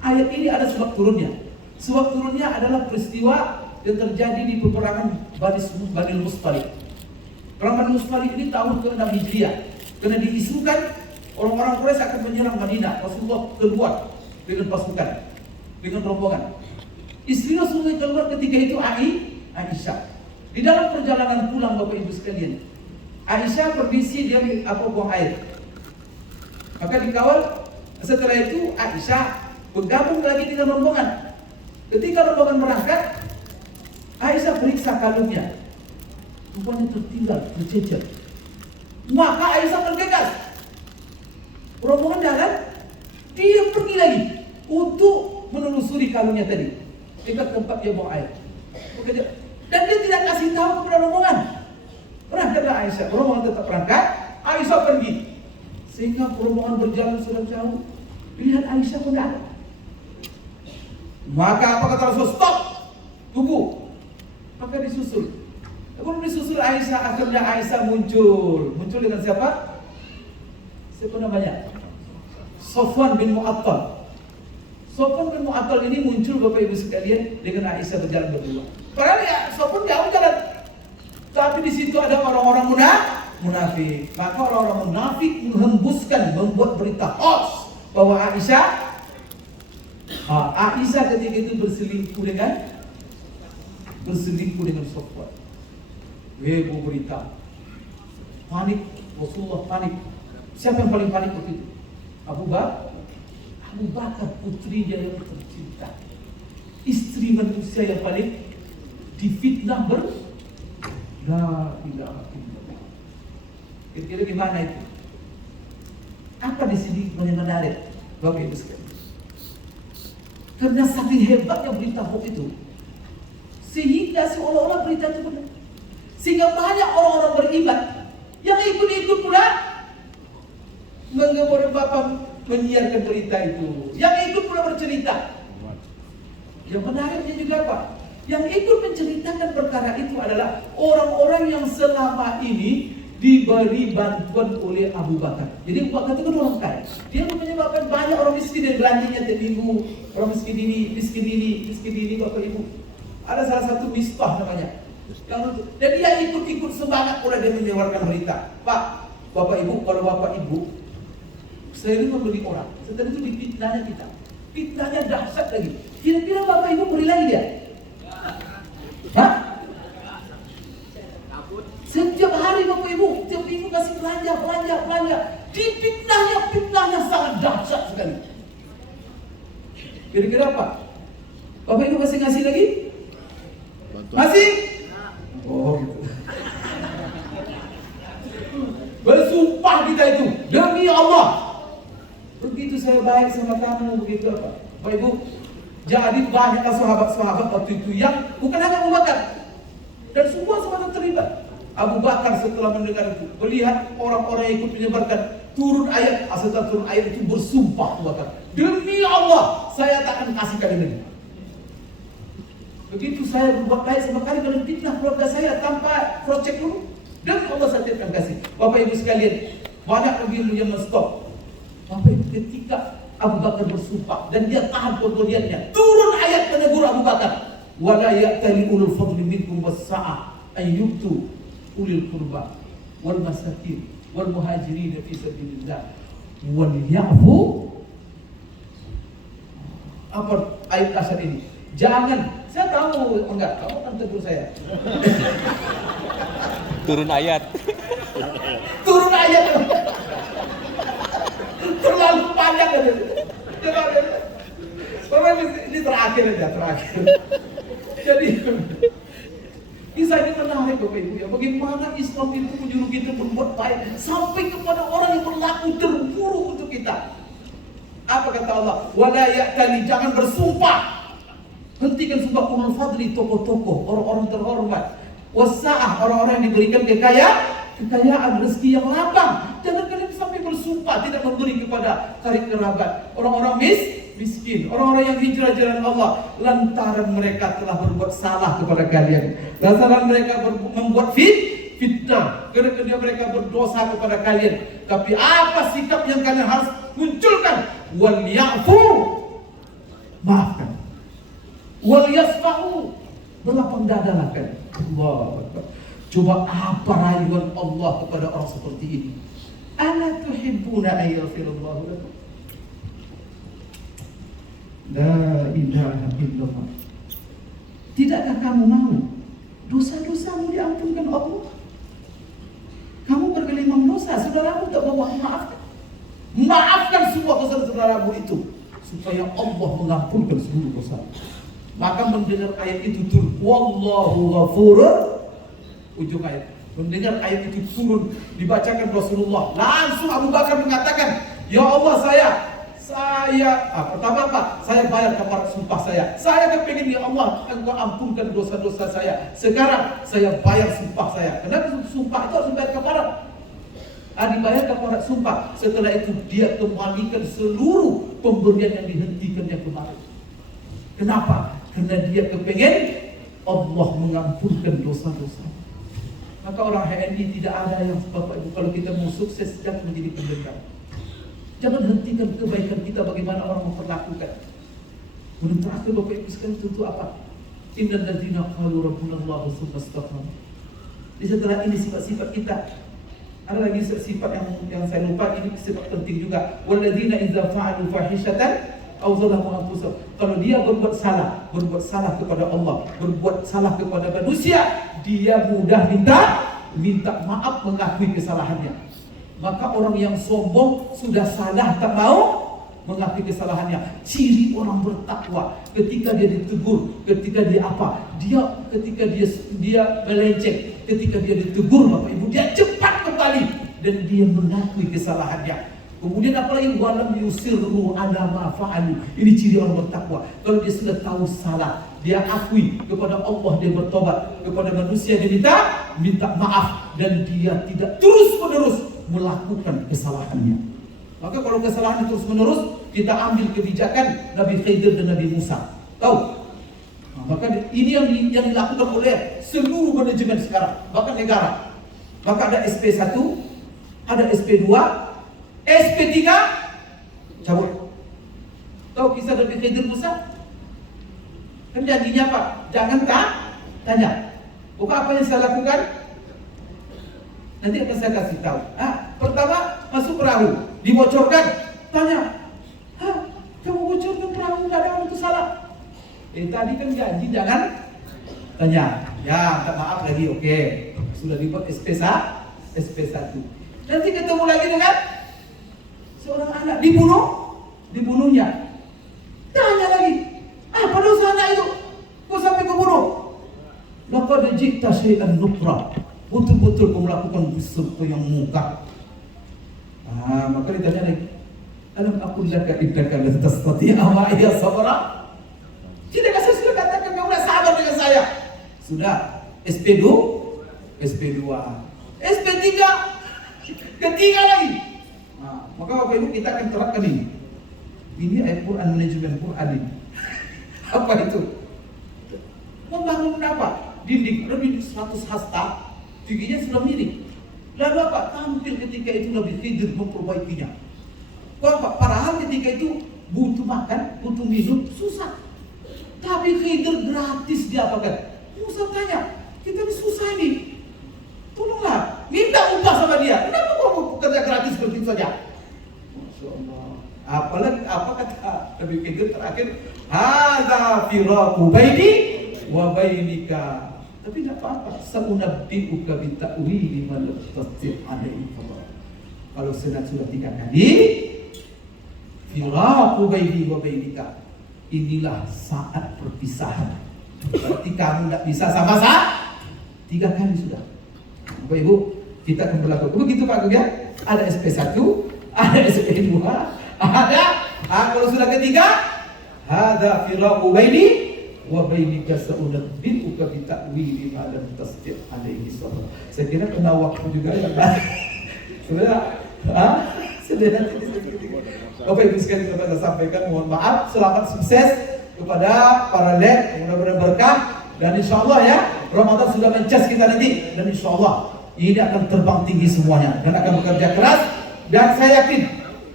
Ayat ini ada sebab turunnya. Sebab turunnya adalah peristiwa yang terjadi di peperangan Bani Mustalik. Perang Bani Mustalik ini tahun ke-6 Hijriah. Karena diisukan orang-orang Quraisy akan menyerang Madinah. Rasulullah keluar dengan pasukan, dengan rombongan. Istri Rasulullah keluar ketika itu Aisyah. Di dalam perjalanan pulang Bapak Ibu sekalian, Aisyah permisi dia buang air. Maka dikawal. Setelah itu Aisyah bergabung lagi dengan rombongan. Ketika rombongan berangkat, Aisyah periksa kalungnya. rupanya tertinggal, tercecer. Maka Aisyah tergegas. Rombongan jalan, dia pergi lagi untuk menelusuri kalungnya tadi. Dekat tempat dia buang air. Dan dia tidak kasih tahu kepada rombongan. Berangkatlah Aisyah, rombongan tetap berangkat. Aisyah pergi. Sehingga rombongan berjalan sudah jauh. Lihat Aisyah pun tidak ada. Maka apa kata Rasul? Stop! Tunggu. Maka disusul. Kalau disusul Aisyah, akhirnya Aisyah muncul. Muncul dengan siapa? Siapa namanya? Sofwan bin Mu'attal. Sofwan bin Mu'attal ini muncul Bapak Ibu sekalian dengan Aisyah berjalan berdua. Padahal ya Sofwan jauh jalan. Tapi di situ ada orang-orang munafik. Maka orang-orang munafik menghembuskan, membuat berita hoax bahwa Aisyah ketika itu berselingkuh dengan Sofwan. Heboh berita, panik, Rasulullah panik. Siapa yang paling panik waktu itu? Abu Bakar, putrinya yang tercinta, istri manusia yang paling difitnah la ilaha illallah. Kira-kira gimana itu? Apa di sini menarik, Bapak Ibu sekalian? Karena saking hebatnya berita hoax itu, sehingga seolah-olah berita itu benar. Sehingga banyak orang-orang beriman yang ikut-ikut pula menggembar Bapak menyiarkan berita itu. Yang ikut pula bercerita. Yang menariknya juga apa? Yang ikut menceritakan perkara itu adalah orang-orang yang selama ini diberi bantuan oleh Abu Bakar. Jadi Abu Bakar itu kan orang kaya. Dia menyebabkan banyak orang miskin yang belanjanya tiap minggu. Orang miskin ini, Bapak Ibu. Ada salah satu Misbah namanya. Dan dia ikut-ikut semangat pula dia menyebarkan berita. Pak, Bapak Ibu, kalau Bapak Ibu sering membeli orang, setelah itu difitnahnya kita. Fitnahnya dahsyat lagi. Kira-kira Bapak Ibu beri lagi dia? Hah? Setiap hari Bapak Ibu, setiap minggu kasih belanja. Fitnahnya sangat dahsyat sekali. Kira-kira apa? Bapak Ibu masih ngasih lagi? Masih? Oh gitu. Bersumpah kita itu demi Allah. Begitu saya baik sama kamu, begitu apa? Bapak Ibu, jadi banyaklah sahabat-sahabat waktu itu yang bukan hanya Abu Bakar, dan semua sahabat terlibat. Abu Bakar setelah mendengar itu, melihat orang-orang yang ikut menyebarkan, turun ayat, setelah turun ayat itu bersumpah Abu Bakar, demi Allah saya tak akan kasih kalian lagi. Begitu saya berbuat baik sama kalian fitnah keluarga saya tanpa cross check dulu, dan Allah saya tidak akan kasih. Bapak Ibu sekalian, banyak lagi yang men-stop. Bapak Ibu, ketika Abu Bakar bersumpah dan dia tahan pendiriannya, turun ayat menegur Abu Bakar, wala ya'tali ulul fadli minkum was-sa'ah ayyutu ulil qurba wal masakin wal muhajirin fi sabilillah wal ya'fu. Apa ayat dasar ini? Jangan, saya tahu enggak, kamu kan tegur saya. Turun ayat. Turun ayat. Terlalu panjang aja. Bapak ini terakhir. Jadi kisah ini menarik Bapak Ibu ya. Bagaimana Islam itu menyuruh kita berbuat baik sampai kepada orang yang berlaku terburuk untuk kita. Apa kata Allah? Wala ya'tali, jangan bersumpah. Hentikan sumpah ulul fadli, tokoh-tokoh, orang-orang terhormat. Wasa'ah, orang-orang yang diberikan kekayaan, rezeki yang lapang. Jangan kalian sampai bersumpah tidak memberi kepada karib kerabat, orang-orang miskin, orang-orang yang hijrah jalan Allah, lantaran mereka telah berbuat salah kepada kalian, lantaran mereka membuat fitnah, karena mereka berdosa kepada kalian. Tapi apa sikap yang kalian harus munculkan? Wal ya'fu, maafkan. Wal yasfa'u, berlapang dadalah kan. Allah Akbar. Coba apa rayuan Allah kepada orang seperti ini? Ala tuhibbuna ayyafirullahu lakum? La ilaha illallah. Tidakkah kamu mau dosa-dosamu diampunkan Allah? Kamu bergelimang dosa, saudaramu tak mau maafkan. Maafkan semua dosa-saudaramu itu supaya Allah mengampunkan seluruh dosa. Maka mendengar ayat itu turun, wallahu ghafurur ujung ayat. Mendengar ayat itu turun, dibacakan Rasulullah, langsung Abu Bakar mengatakan, ya Allah pertama apa? Saya bayar kafarat sumpah saya. Saya kepingin ya Allah Engkau ampunkan dosa-dosa saya. Sekarang saya bayar sumpah saya. Kenapa sumpah itu harus bayar kafarat? Dibayar kafarat sumpah. Setelah itu dia kembalikan seluruh pemberian yang dihentikannya kemarin. Kenapa? Karena dia kepingin Allah mengampunkan dosa-dosa. Maka orang HNI tidak ada yang Bapak Ibu, kalau kita mau sukses jangan menjadi pendekar. Jangan hentikan kebaikan kita bagaimana orang memperlakukan. Kemudian terakhir Bapak Ibu sekalian tentu apa? Innal ladzina qalu rabbunallahu tsumma istaqamu. Di setelah ini sifat-sifat kita. Ada lagi sifat yang saya lupa, ini sifat penting juga. Walladzina idza fa'alu fahishatan aw zalamu anfusahum. Kalau dia berbuat salah kepada Allah, berbuat salah kepada manusia, dia mudah minta maaf, mengakui kesalahannya. Maka orang yang sombong sudah salah tak mau mengakui kesalahannya. Ciri orang bertakwa ketika dia ditegur, ketika ketika dia melenceng, ketika dia ditegur Bapak Ibu, dia cepat kembali dan dia mengakui kesalahannya. Kemudian apalagi walam yusirru ala ma fa'alu. Ini ciri orang bertakwa. Kalau dia sudah tahu salah, dia akui kepada Allah, dia bertobat, kepada manusia dia minta maaf, dan dia tidak terus-menerus melakukan kesalahannya. Maka kalau kesalahan terus-menerus, kita ambil kebijakan Nabi Khidir dan Nabi Musa. Tahu? Maka ini yang dilakukan oleh seluruh manajemen sekarang, bahkan negara. Maka ada SP1, ada SP2, SP3 cabut. Tahu kisah Nabi Khidir Musa? Kan janjinya apa? Jangan tanya. Bukan apa yang saya lakukan? Nanti akan saya kasih tahu. Pertama masuk perahu, dibocorkan, tanya, kamu bocorkan perahu, nggak ada orang itu salah. Tadi kan janji jangan tanya. Ya, minta maaf lagi, oke. Sudah dibuat SP1. Nanti ketemu lagi dengan seorang anak dibunuhnya. Tanya lagi, apa dosa anak itu? Kok sampai kau bunuh? Laqad ji'ta syai'an nukra. Betul-betul kau melakukan sesuatu yang mungkar. Maka ditanya lagi, alam aqul laka innaka lan tastati'a ma'iya sabra? Tidakkah saya sudah katakan kau tidak sabar dengan saya? Sudah. SP2, SP3, ketiga lagi. Maka Bapak Ibu kita akan terapkan ini. Ini ayat Quran, manajemen Quran ini. Apa itu? Membangun apa? Dinding lebih 100 hasta. Tingginya sudah miring. Lalu apa? Tampil ketika itu Nabi Khidir memperbaikinya. Apa? Padahal ketika itu butuh makan, butuh minum, susah. Tapi Khidir gratis dia apakan? Musa tanya, kita ini susah ini. Tolonglah, minta upah sama dia. Kenapa kau kerja gratis seperti itu saja? Masya Allah. Apalagi apa kata Nabi Khidir terakhir? Hadza firaqu baini wa bainika. Tapi tidak apa-apa. Saunabbi'uka bita'wili ma lam tasdi' alaihi. Kalau sudah 3 kali, firaqu baini wa bainika. Inilah saat perpisahan. Berarti kamu tidak bisa sama-sama 3 kali sudah. Bapak Ibu, kita akan berlaku. Begitu Pak Gub ya? Ada SP1, ada SP2, ada. Kalau sudah ketiga, hadza firaqu baini wa bainika saunabbi'uka bita'wili ma lam tasdi' alaihi sabr. Saya kira kena waktu juga ya. Sudah, sudah. Bapak Ibu sekalian saya sampaikan, mohon maaf, selamat sukses kepada para led, mudah-mudahan berkah, dan insya Allah ya Ramadan sudah mencas kita nanti, dan insya Allah ini akan terbang tinggi semuanya dan akan bekerja keras, dan saya yakin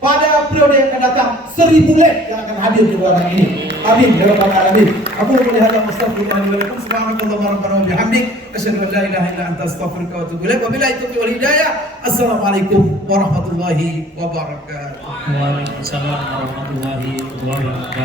pada periode yang akan datang 1000 led yang akan hadir di bulan ini. Amin ya rabbal alamin. Aku melihat astagfirullahaladzim, subhanakallahumma rabbana wa bihamdik, asyhadu an la ilaha illa anta astaghfiruka wa atubu ilaik. Wabillahi taufiq wal hidayah. Assalamualaikum warahmatullahi wabarakatuh. Waalaikumsalam warahmatullahi wabarakatuh.